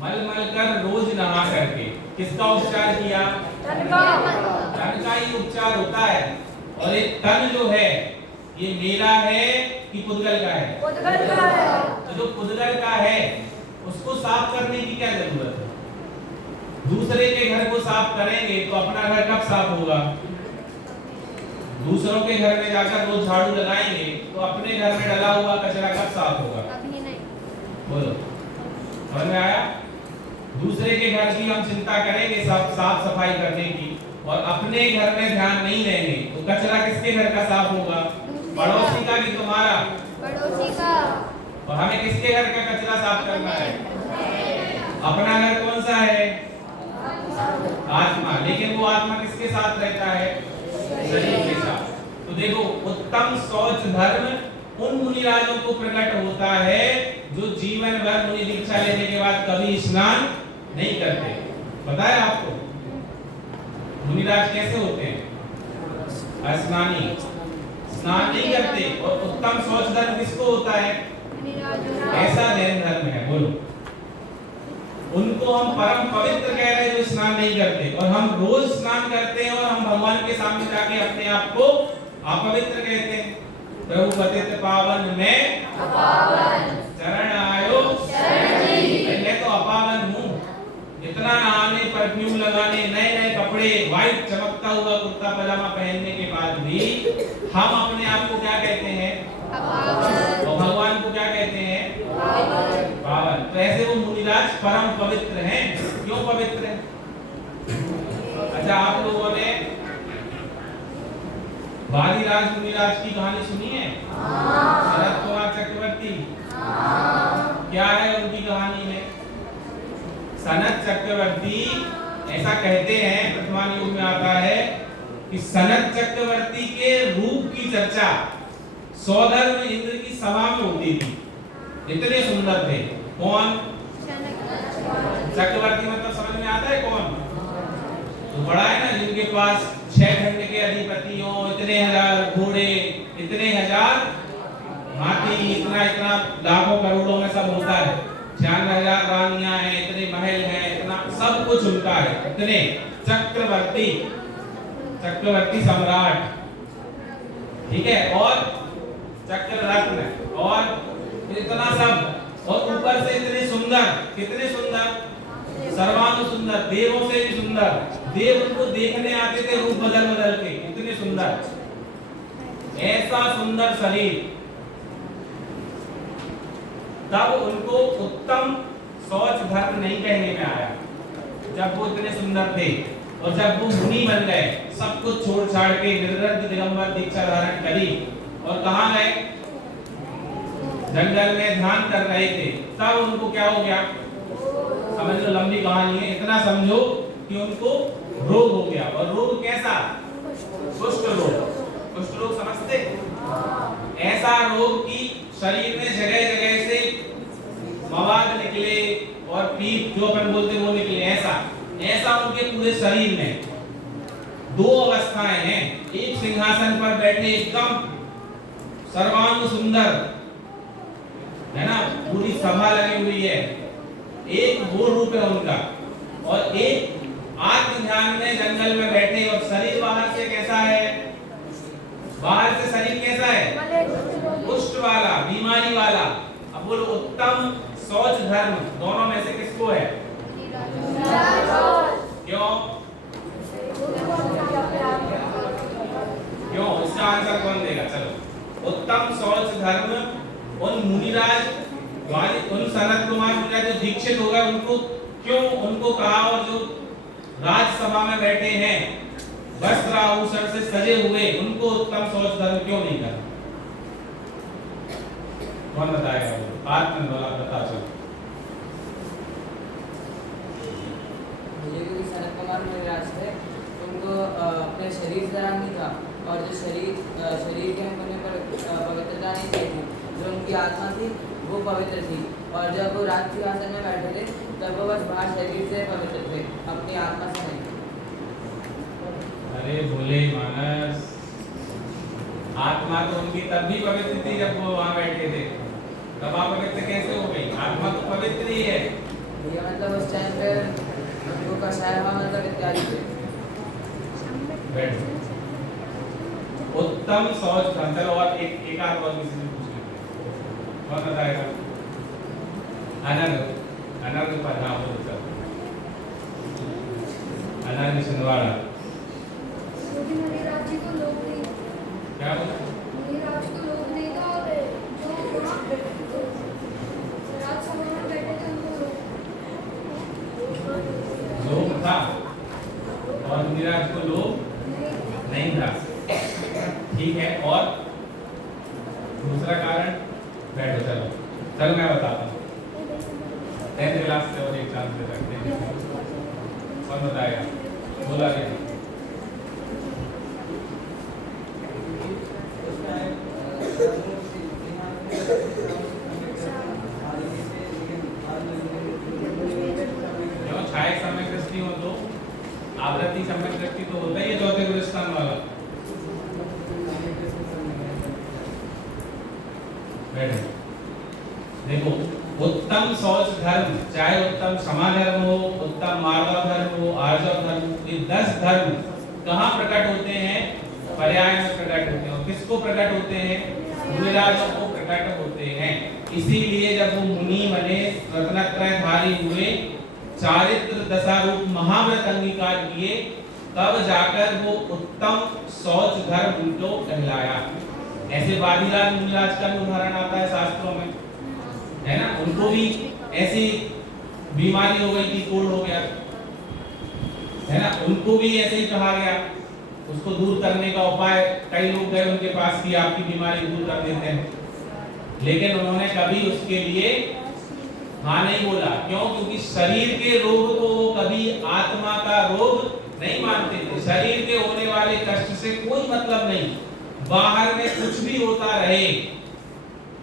मल कर रोज नहा करके किसका उपचार किया? तन का ही उपचार होता है। और ये तन जो है, ये मेरा है कि पुद्गल का है? पुद्गल का है। तो जो पुद्गल का है उसको साफ करने की क्या जरूरत है? दूसरे के घर को साफ करेंगे तो अपना घर कब साफ होगा? दूसरों के घर में जाकर रोज झाड़ू लगाएंगे तो अपने घर में डला हुआ कचरा कब साफ होगा? बोलो, समझ में आया? दूसरे के घर की हम चिंता करेंगे साफ सफाई करने की, और अपने घर में ध्यान नहीं देंगे तो कचरा किसके घर का साफ होगा? पड़ोसी का कि तुम्हारा? पड़ोसी का। और हमें किसके घर का कचरा साफ करना है? अपना घर कौन सा है? आत्मा। लेकिन वो आत्मा किसके साथ रहता है? शरीर के साथ। तो देखो, उत्तम शौच धर्म उन मुनिराजों को प्रकट होता है जो जीवन भर मुनि दीक्षा लेने के बाद कभी स्नान नहीं करते। पता है आपको मुनिराज कैसे होते हैं? अस्नानी, स्नान नहीं करते। और उत्तम शौच धर्म किसको होता है? ऐसा जैन धर्म है। बोलो, उनको हम परम पवित्र कह रहे हैं जो स्नान नहीं करते, और हम रोज स्नान करते हैं और हम भगवान के सामने जाके अपने आप को अपवित्र कहते हैं। प्रभु पतित पावन में अपावन, चरण आयो मैं तो अपावन हूँ। इतना नहाने, परफ्यूम लगाने, नए नए कपड़े, व्हाइट चमकता हुआ कुर्ता पजामा पहनने के बाद भी हम अपने आप को क्या कहते हैं? अपावन। और भगवान को क्या कहते हैं? पावन। तो ऐसे वो मुनिराज परम पवित्र हैं। क्यों पवित्र हैं? अच्छा, आप लोगों ने वादिराज मुनिराज की कहानी सुनी है? शरद कुमार चक्रवर्ती। क्या है उनकी कहानी में? सनत चक्रवर्ती, ऐसा कहते हैं, वर्तमान युग में आता है कि सनत चक्रवर्ती के रूप की चर्चा सौधर्म इंद्र की सभा में होती थी। इतने सुंदर थे। कौन? चक्रवर्ती मतलब समझ में आता है कौन? तो बड़ा है ना, जिनके पास 6 खंड के अधिपति हो, इतने हजार घोड़े, इतने हजार हाथी, इतना इतना लाखों करोड़ों में सब होता है। 96,000 रानियां हैं, इतने महल हैं, इतना सब कुछ उनका है। इतने चक्रवर्ती, चक्रवर्ती सम्राट, ठीक है, और चक्र रत्न, और इतना सब, और ऊपर से इतने सुंदर। कितने सुंदर? सर्वांग सुंदर, देवों से भी सुंदर। देव उनको देखने आते थे रूप बदल बदल के, इतने सुंदर। ऐसा सुंदर शरीर, तब उनको उत्तम शौच धर्म नहीं कहने में आया जब वो इतने सुंदर थे। और जब वो मुनि बन गए, सब कुछ छोड़ छाड़ के निर्लज्ज दिगंबर दीक्षा धारण करी, और कहाँ गए? जंगल में ध्यान कर रहे थे। तब उनको क्या हो गया? समझ लो, लंबी कहानी है, इतना समझो कि उनको रोग हो गया। और रोग कैसा? कुष्ठ रोग। कुष्ठ रोग समझते? ऐसा रोग की शरीर में जगह जगह से मवाद निकले और पीप जो अपन बोलते वो निकले। ऐसा उनके पूरे शरीर में 2 अवस्थाएं हैं। एक सिंहासन पर बैठे एकदम सर्वांग सुंदर, है ना, पूरी सभा लगी हुई है, एक वो रूप है उनका। और एक आत्म ध्यान में जंगल में बैठे, और शरीर बाहर से कैसा है? बाहर से शरीर कैसा है? कुष्ठ वाला, बीमारी वाला। अब बोलो, उत्तम शौच धर्म दोनों में से किसको है? क्यों? क्यों? इसका आंसर कौन देगा? चलो, उत्तम शौच धर्म उन मुनिराज, उन सनत कुमार मुनिराज जो दीक्षित हो गए, उनको क्यों उनको कहा? और जो राजसभा में बैठे हैं वस्त्र आभूषण से सजे हुए, उनको उत्तम शौच धर्म क्यों नहीं कहा? कौन बताएगा? आत्मनिर्भर बता। चलो, क्योंकि सनत कुमार मुनिराज थे, उनको अपने शरीर से आराम नहीं था, और जो शरीर के होने पर पवित्रता नहीं थी, जो उनकी आत्मा थी वो पवित्र थी। और जब वो राज सिंहासन में बैठे थे, तब वो बस बाहर शरीर से पवित्र थे, अपनी आत्मा से नहीं। अरे भोले मानस, आत्मा तो उनकी तब भी पवित्र थी जब वो वहां बैठे थे। तब आप पवित्र कैसे हो गई? आत्मा तो पवित्र ही है। ये मतलब उस टाइम पे उनको कषाय मतलब इत्यादि थे। उत्तम शौच धर्म। चलो, और एक आध और किसी से पूछ लेते हैं। कौन बताएगा? अनंग पर नाम हो। अनंग सुनवाड़ा। मुनिराज जी को लोग नहीं, क्या बोला? मुनिराज को लोग नहीं था, और जो राजसभा में बैठे थे उनको लोग और मुनिराज को लोभ नहीं था। ठीक है, और दूसरा कारण? बैठो, चलो चलो मैं बताता हूँ। 10th क्लास से और एक चांस दे सकते हैं। कौन बताएगा? बोला नहीं। क्यों? छाया समय दृष्टि हो तो आवृत्ति समय दृष्टि तो होता ही है चौथे गुलिस्तान वाला। बैठो, देखो, उत्तम शौच धर्म, चाहे उत्तम क्षमा धर्म हो, उत्तम मार्दव धर्म हो, आर्जव धर्म हो, ये 10 धर्म कहाँ प्रकट होते हैं? पर्याय में प्रकट होते हैं। और किसको प्रकट होते हैं? मुनिराजों को प्रकट होते हैं। इसीलिए जब वो मुनि बने, रत्नत्रयधारी हुए, चारित्र दशारूप महाव्रत अंगीकार किए, तब जाकर वो उत्तम शौच धर्म उनको कहलाया। ऐसे वादिराज मुनिराज का भी उदाहरण आता है शास्त्रों में, है ना? उनको भी ऐसी बीमारी हो गई थी, कोढ़ हो गया, है ना? उनको भी ऐसे ही कहा गया। उसको दूर करने का उपाय कई लोग गए उनके पास कि आपकी बीमारी दूर कर देते हैं, लेकिन उन्होंने कभी उसके लिए हाँ नहीं बोला। क्यों? क्योंकि शरीर के रोग को वो कभी आत्मा का रोग नहीं मानते थे। शरीर के होने वाले कष्ट से कोई मतलब नहीं, बाहर में कुछ भी होता रहे,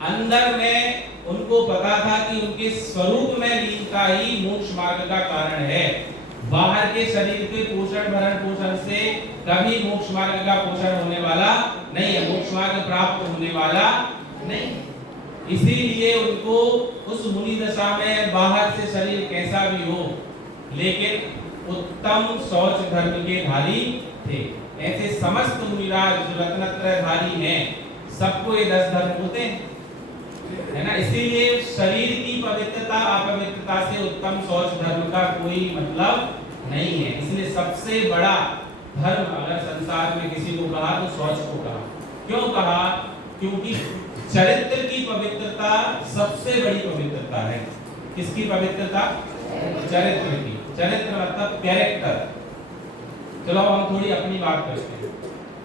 अंदर में उनको पता था कि उनके स्वरूप में लीनता ही मोक्ष मार्ग का कारण है। बाहर के शरीर के पोषण भरण पोषण से कभी मोक्ष मार्ग का पोषण होने वाला नहीं है, मोक्ष मार्ग प्राप्त होने वाला नहीं। इसीलिए उनको उस मुनि दशा में बाहर से शरीर कैसा भी हो, लेकिन उत्तम शौच धर्म के धारी थे। ऐसे समस्त मुनिराज जो रत्नत्रयधारी हैं, सबको ये 10 धर्म होते हैं, है ना? इसीलिए शरीर की पवित्रता अपवित्रता से उत्तम शौच धर्म का कोई मतलब नहीं है। इसलिए सबसे बड़ा धर्म अगर संसार में किसी को कहा तो शौच को कहा। क्यों कहा? क्योंकि चरित्र की पवित्रता सबसे बड़ी पवित्रता है। किसकी पवित्रता? चरित्र की। चरित्र मतलब कैरेक्टर। चलो हम थोड़ी अपनी बात करते हैं।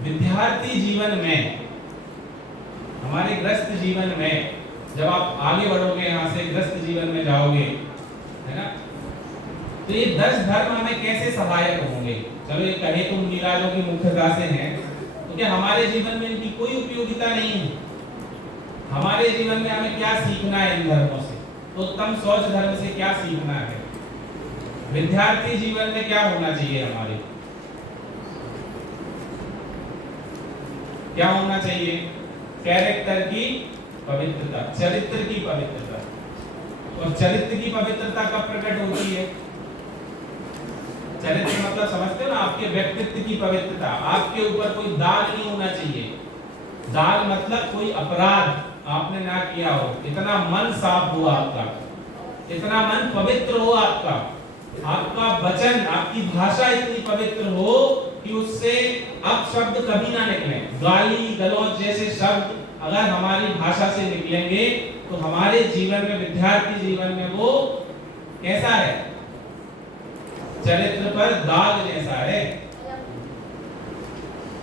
विद्यार्थी जीवन में, हमारे गृहस्थ जीवन में, जब आप आगे बढ़ोगे यहाँ से गृहस्थ जीवन में जाओगे, है ना, तो ये 10 धर्म हमें कैसे सहायक होंगे? चलो ये कहे तो मुनिराजों की मुख्यता से हैं, तो क्या हमारे जीवन में इनकी कोई उपयोगिता नहीं है? हमारे जीवन में हमें क्या सीखना है इन धर्मों से? तो उत्तम शौच धर्म से क्या सीखना है? विद्यार्थी जीवन में क्या होना चाहिए? हमारे क्या होना चाहिए? कैरेक्टर की पवित्रता, चरित्र की पवित्रता। और चरित्र की पवित्रता कब प्रकट होती है? चरित्र मतलब समझते हो ना, आपके व्यक्तित्व की पवित्रता। आपके ऊपर कोई दाग नहीं होना चाहिए। दाग मतलब कोई अपराध आपने ना किया हो, इतना मन साफ हो आपका, इतना मन पवित्र हो आपका, आपका वचन, आपकी भाषा इतनी पवित्र हो कि उससे अपशब्द कभी ना निकले। गाली गलौज जैसे शब्द अगर हमारी भाषा से निकलेंगे तो हमारे जीवन में, विद्यार्थी जीवन में वो कैसा है? चरित्र पर दाग जैसा है।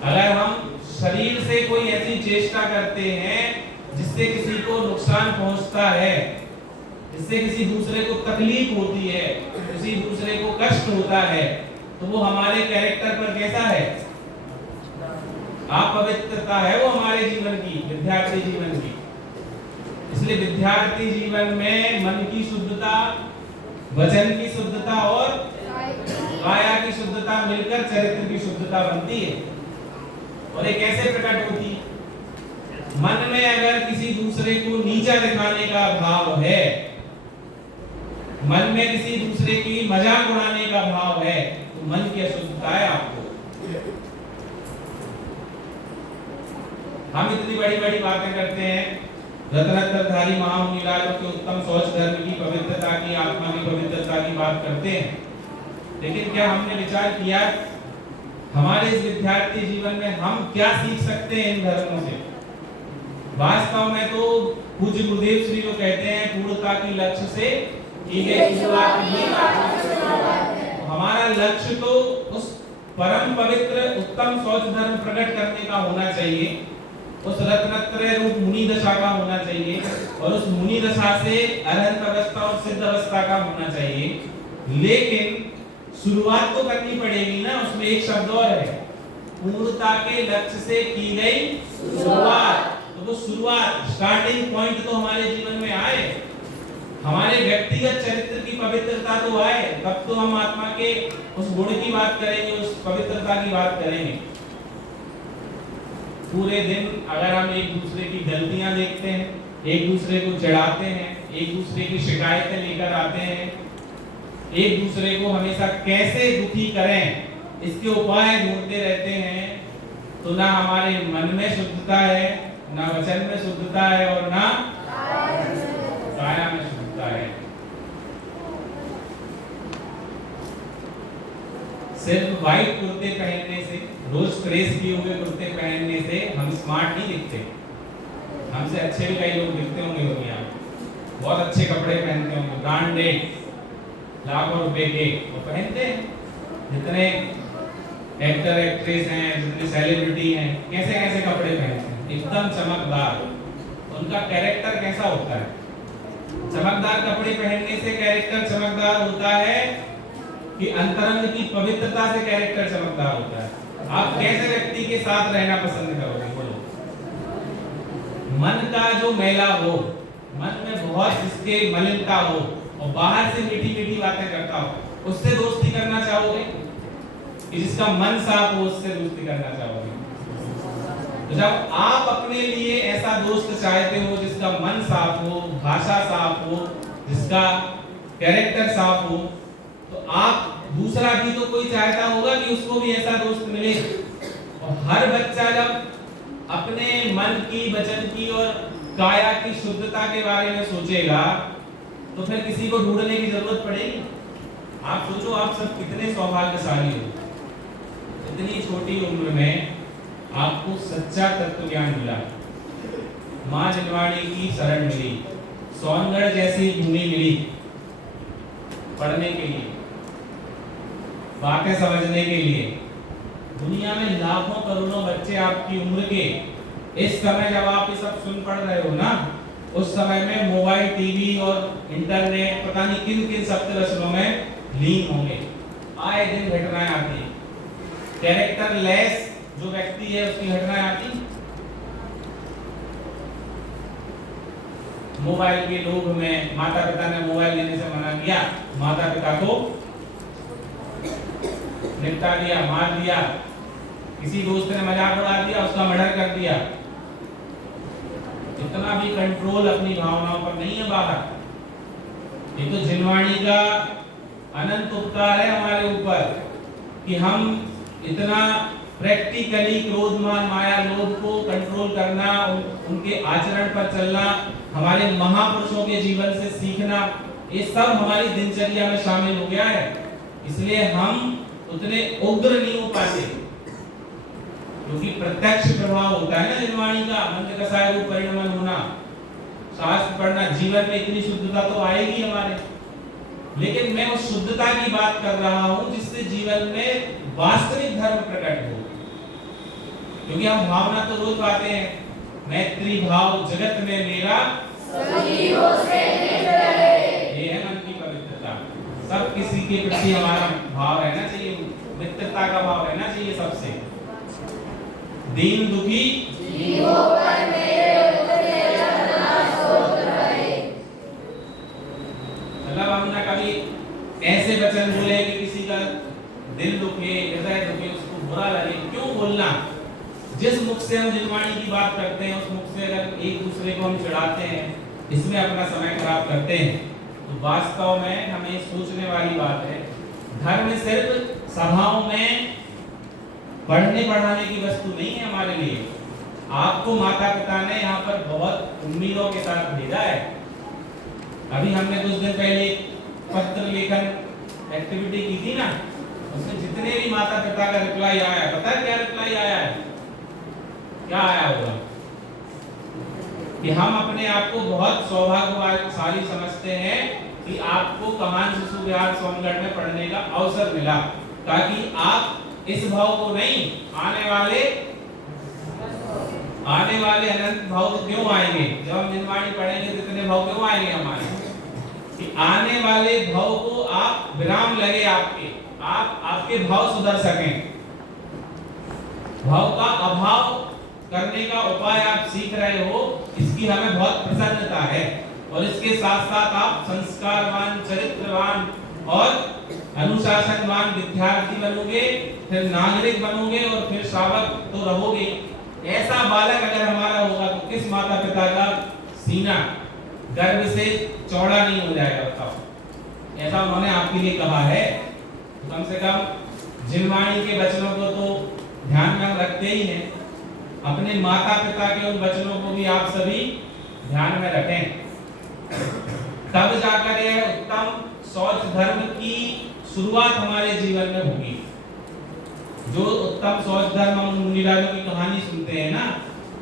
अगर हम शरीर से कोई ऐसी चेष्टा करते हैं जिससे किसी को नुकसान पहुंचता है, जिससे किसी दूसरे को तकलीफ होती है, किसी दूसरे को कष्ट होता है, तो वो हमारे कैरेक्टर पर कैसा है? अपवित्रता है वो हमारे जीवन की, विद्यार्थी जीवन की। इसलिए विद्यार्थी जीवन में मन की शुद्धता, वचन की शुद्धता और काया की शुद्धता मिलकर चरित्र की शुद्धता बनती है। और ये कैसे प्रकट होती है? मन में अगर किसी दूसरे को नीचा दिखाने का भाव है, मन में किसी दूसरे की मजाक उड़ाने का भाव है, तो मन की अशुद्धता है आपको। हम इतनी बड़ी बड़ी बातें करते हैं, रत्नत्रयधारी महामुनिराजों के उत्तम शौच धर्म की पवित्रता की, आत्मा की पवित्रता की बात करते हैं, लेकिन क्या हमने विचार किया हमारे इस विद्यार्थी जीवन में हम क्या सीख सकते हैं इन धर्मों से? वास्तव में तो पूज्य गुरुदेव श्री जो कहते हैं, पूर्णता की लक्ष्य से की गई शुरुआत ही। हमारा लक्ष्य तो उस परम पवित्र उत्तम शौच धर्म प्रकट करने का होना चाहिए, उस रत्नत्रय रूप मुनि दशा का होना चाहिए, और उस मुनि दशा से अरहंत अवस्था और सिद्ध अवस्था का होना चाहिए। लेकिन शुरुआत तो करनी पड़ेगी ना, उसमें एक शब्द और है, पूर्णता के लक्ष्य से की गई शुरुआत। तो वो शुरुआत, स्टार्टिंग पॉइंट तो हमारे जीवन में आए, हमारे व्यक्तिगत चरित्र की पवित्रता तो आए, तब तो हम आत्मा के उस गुण की बात करेंगे, उस पवित्रता की बात करेंगे। पूरे दिन अगर हम एक दूसरे की गलतियां देखते हैं, एक दूसरे को चिढ़ाते हैं, एक दूसरे की शिकायतें लेकर आते हैं, एक दूसरे को हमेशा कैसे दुखी करें इसके उपाय ढूंढते रहते हैं, तो ना हमारे मन में शुद्धता है, ना वचन में शुद्धता है, और ना काया में शुद्धता है। सिर्फ व्हाइट कुर्ते पहनने से, रोज प्रेस किए हुए कुर्ते पहनने से हम स्मार्ट नहीं दिखते। हमसे अच्छे भी कई लोग दिखते होंगे दुनिया में, बहुत अच्छे कपड़े पहनते होंगे, ब्रांडेड, लाखों रुपए के वो पहनते हैं। जितने एक्टर एक्ट्रेस हैं, जितने सेलिब्रिटी हैं, कैसे कैसे कपड़े पहनते हैं, एकदम चमकदार। उनका कैरेक्टर कैसा होता है? चमकदार कपड़े पहनने से कैरेक्टर चमकदार होता है कि अंतरंग की पवित्रता से कैरेक्टर चमकदार होता है। आप कैसे व्यक्ति के साथ रहना पसंद करोगे? बोलो। मन का जो मैला हो, मन में बहुत जिसके मलिनता हो और बाहर से मीठी मीठी बातें करता हो, उससे दोस्ती करना चाहोगे? कि जिसका मन साफ हो उससे दोस्ती करना चाहोगे? तो जब आप अपने लिए ऐसा दोस्त चाहते हो जिसका मन साफ हो, भाषा साफ हो, जिसका कैरेक्टर साफ हो, तो आप दूसरा भी तो कोई चाहता होगा कि उसको भी ऐसा दोस्त मिले। और हर बच्चा जब अपने मन की, वचन की और काया की शुद्धता के बारे में सोचेगा तो फिर किसी को ढूंढने की जरूरत पड़ेगी। आप सोचो, आप सब कितने सौभाग्यशाली हो, इतनी छोटी उम्र में आपको सच्चा तत्व ज्ञान मिला, माँ जिनवाणी की शरण मिली, सोनगढ़ जैसी भूमि मिली पढ़ने के लिए, बातें समझने के लिए। दुनिया में लाखों करोड़ों बच्चे आपकी उम्र के इस समय जब आप ये सब सुन पढ़ रहे हो ना, उस समय में मोबाइल, टीवी और इंटरनेट पता नहीं किन किन सप्त रचनों में लीन होंगे। आए दिन घटनाएं आती, कैरेक्टर लेस जो व्यक्ति है उसकी घटनाएं आती। मोबाइल के लोभ में माता पिता ने मोबाइल लेने से मना किया, माता पिता को निपटा दिया, मार दिया, किसी दोस्त ने मजाक उड़ा दिया, उसका मर्डर कर दिया। इतना भी कंट्रोल अपनी भावनाओं पर नहीं है बाहर। ये तो जिनवाणी का अनंत उपकार है हमारे ऊपर कि हम इतना प्रैक्टिकली क्रोध, मान, माया, लोभ को कंट्रोल करना, उनके आचरण पर चलना, हमारे महापुरुषों के जीवन से सीखना, ये सब हमारी दिनचर्या में शामिल हो गया है। इसलिए हम उतने उग्र नहीं हो पाते, क्योंकि प्रत्यक्ष प्रभाव होता है ना जिनवाणी का, मंत्र कसाय रूप परिणमन होना, शास्त्र पढ़ना, जीवन में इतनी शुद्धता तो आएगी हमारे। लेकिन मैं उस शुद्धता की बात कर रहा हूं जिससे जीवन में वास्तविक धर्म प्रकट हो। क्योंकि हम भावना तो रोज पाते हैं, मैत्री भाव जगत में मेरा सजीवों से मित्र रहे। ये है मन की पवित्रता। सब किसी के प्रति हमारा भाव रहना चाहिए, मित्रता का भाव रहना चाहिए सबसे। दीन दुखी जीवों पर मेरे उतरे रहना सोच रहे। मतलब हमने कभी ऐसे वचन बोले कि किसी का दिल दुखे, हृदय दुखे, उसको बुरा लगे, क्यों बोलना? जिस मुख से हम जिनवाणी की बात करते हैं उस मुख से अगर एक दूसरे को हम चिढ़ाते हैं, इसमें अपना समय खराब करते हैं, तो वास्तव में हमें सोचने वाली बात है। धर्म सिर्फ सभाओं में पढ़ने पढ़ाने की वस्तु नहीं है हमारे लिए। आपको माता पिता ने यहाँ पर बहुत उम्मीदों के साथ भेजा है। अभी हमने कुछ दिन पहले पत्र लेखन एक्टिविटी की थी ना, उसमें जितने भी माता पिता का रिप्लाई आया, पता है क्या रिप्लाई आया है? क्या आया होगा कि हम अपने आप को बहुत सौभाग्यशाली समझते हैं कि आपको कमान शिशु विहार सोनगढ़ में पढ़ने का अवसर मिला, ताकि आप इस भाव को नहीं, आने वाले अनंत भाव क्यों आएंगे? जब हम निर्वाणी पढ़ेंगे तो इतने भाव क्यों आएंगे हमारे? कि आने वाले भाव को आप विराम लगे, आपके भाव सुधर सकें, भाव का अभाव करने का उपाय आप सीख रहे हो, इसकी हमें बहुत प्रसन्नता है। और इसके साथ साथ आप संस्कारवान, चरित्रवान और अनुशासनवान विद्यार्थी बनोगे, फिर नागरिक बनोगे और फिर श्रावक तो रहोगे। ऐसा बालक अगर हमारा होगा तो किस माता पिता का सीना गर्व से चौड़ा नहीं हो जाएगा? बताओ। ऐसा उन्होंने आपके लिए कहा है, तो कम से कम जिनवाणी के वचनों को तो ध्यान में रखते ही हैं, अपने माता पिता के उन वचनों को भी आप सभी ध्यान में रखें, तब जाकर यह उत्तम शौच धर्म की शुरुआत हमारे जीवन में होगी। जो उत्तम शौच धर्म हम मुनिराजों की कहानी सुनते हैं ना,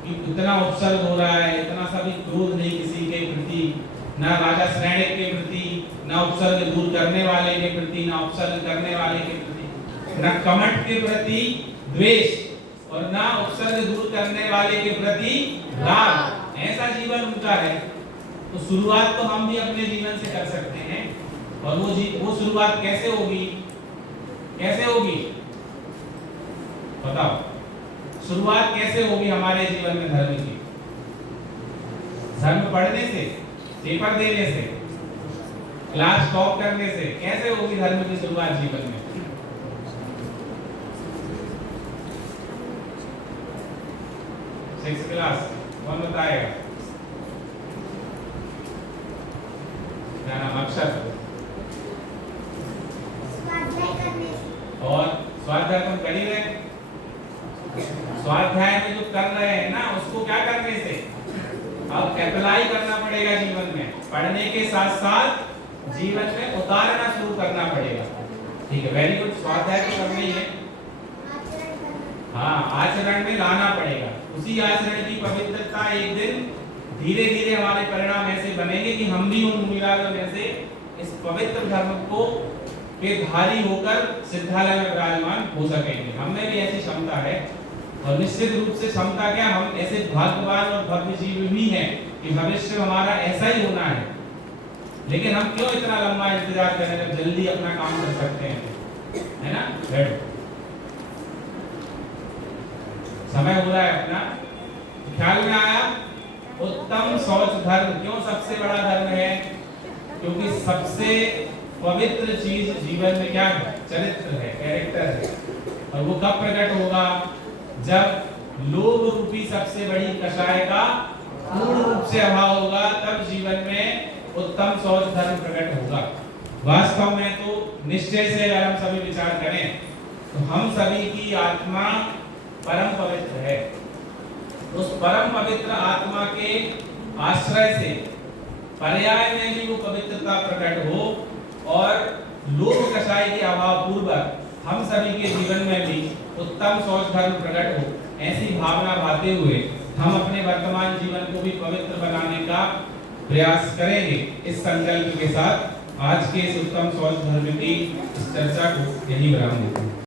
कि इतना उपसर्ग हो रहा है, इतना सभी क्रोध नहीं किसी के प्रति, ना राजा श्रेणिक के प्रति, ना उपसर्ग दूर करने वाले के प्रति, ना उपसर्ग करने वाले के प्रति, ना कमठ के प्रति द्वेष और ना उपसर्ग दूर करने वाले के प्रति राग। ऐसा जीवन उनका है। तो शुरुआत तो हम भी अपने जीवन से कर सकते हैं। और वो शुरुआत कैसे होगी? कैसे होगी बताओ? शुरुआत कैसे होगी हमारे जीवन में धर्म की? धर्म पढ़ने से, पेपर देने से, क्लास टॉप करने से? कैसे होगी धर्म की शुरुआत जीवन में? सिक्स क्लास कौन बताएगा? क्या नाम? अक्षर। और स्वाध्याय तुम करी रहे? स्वाध्याय में जो कर रहे हैं ना, उसको क्या करने से अब अप्लाई करना पड़ेगा जीवन में। पढ़ने के साथ साथ जीवन में उतारना शुरू करना पड़ेगा। ठीक है, वेरी गुड। स्वाध्याय तो करना ही है, हाँ, आचरण में लाना पड़ेगा। उसी आचरण की पवित्रता एक दिन धीरे धीरे हमारे परिणाम ऐसे बनेंगे कि हम भी उन मुनिराजों में से इस पवित्र धर्म को के धारी होकर सिद्धालय में विराजमान हो सकेंगे। हमें भी ऐसी क्षमता है, और निश्चित रूप से क्षमता क्या, हम ऐसे भाग्यवान और भव्य जीव भी हैं कि भविष्य हमारा ऐसा ही होना है। लेकिन हम क्यों इतना लंबा इंतजार करें जब जल्दी अपना काम कर सकते हैं, है ना? बैठो, समय हो रहा है अपना। ख्याल में आया? उत्तम शौच धर्म क्यों सबसे बड़ा धर्म है? क्योंकि सबसे पवित्र चीज जीवन में क्या है? चरित्र है, कैरेक्टर है। और वो कब प्रकट होगा? जब लोभ रूपी सबसे बड़ी कषाय का पूर्ण रूप से अभाव होगा, तब जीवन में उत्तम शौच धर्म प्रकट होगा। वास्तव में तो निश्चय से अगर हम सभी विचार करें तो हम सभी की आत्मा परम पवित्र है। उस परम पवित्र आत्मा के आश्रय से पर्याय में भी वो पवित्रता प्रकट हो, और लोभ कषाय के अभाव पूर्वक हम सभी के जीवन में भी उत्तम शौच धर्म प्रकट हो, ऐसी भावना भाते हुए हम अपने वर्तमान जीवन को भी पवित्र बनाने का प्रयास करेंगे। इस संकल्प के साथ आज के इस उत्तम शौच धर्म की चर्चा को यही विराम देते हैं।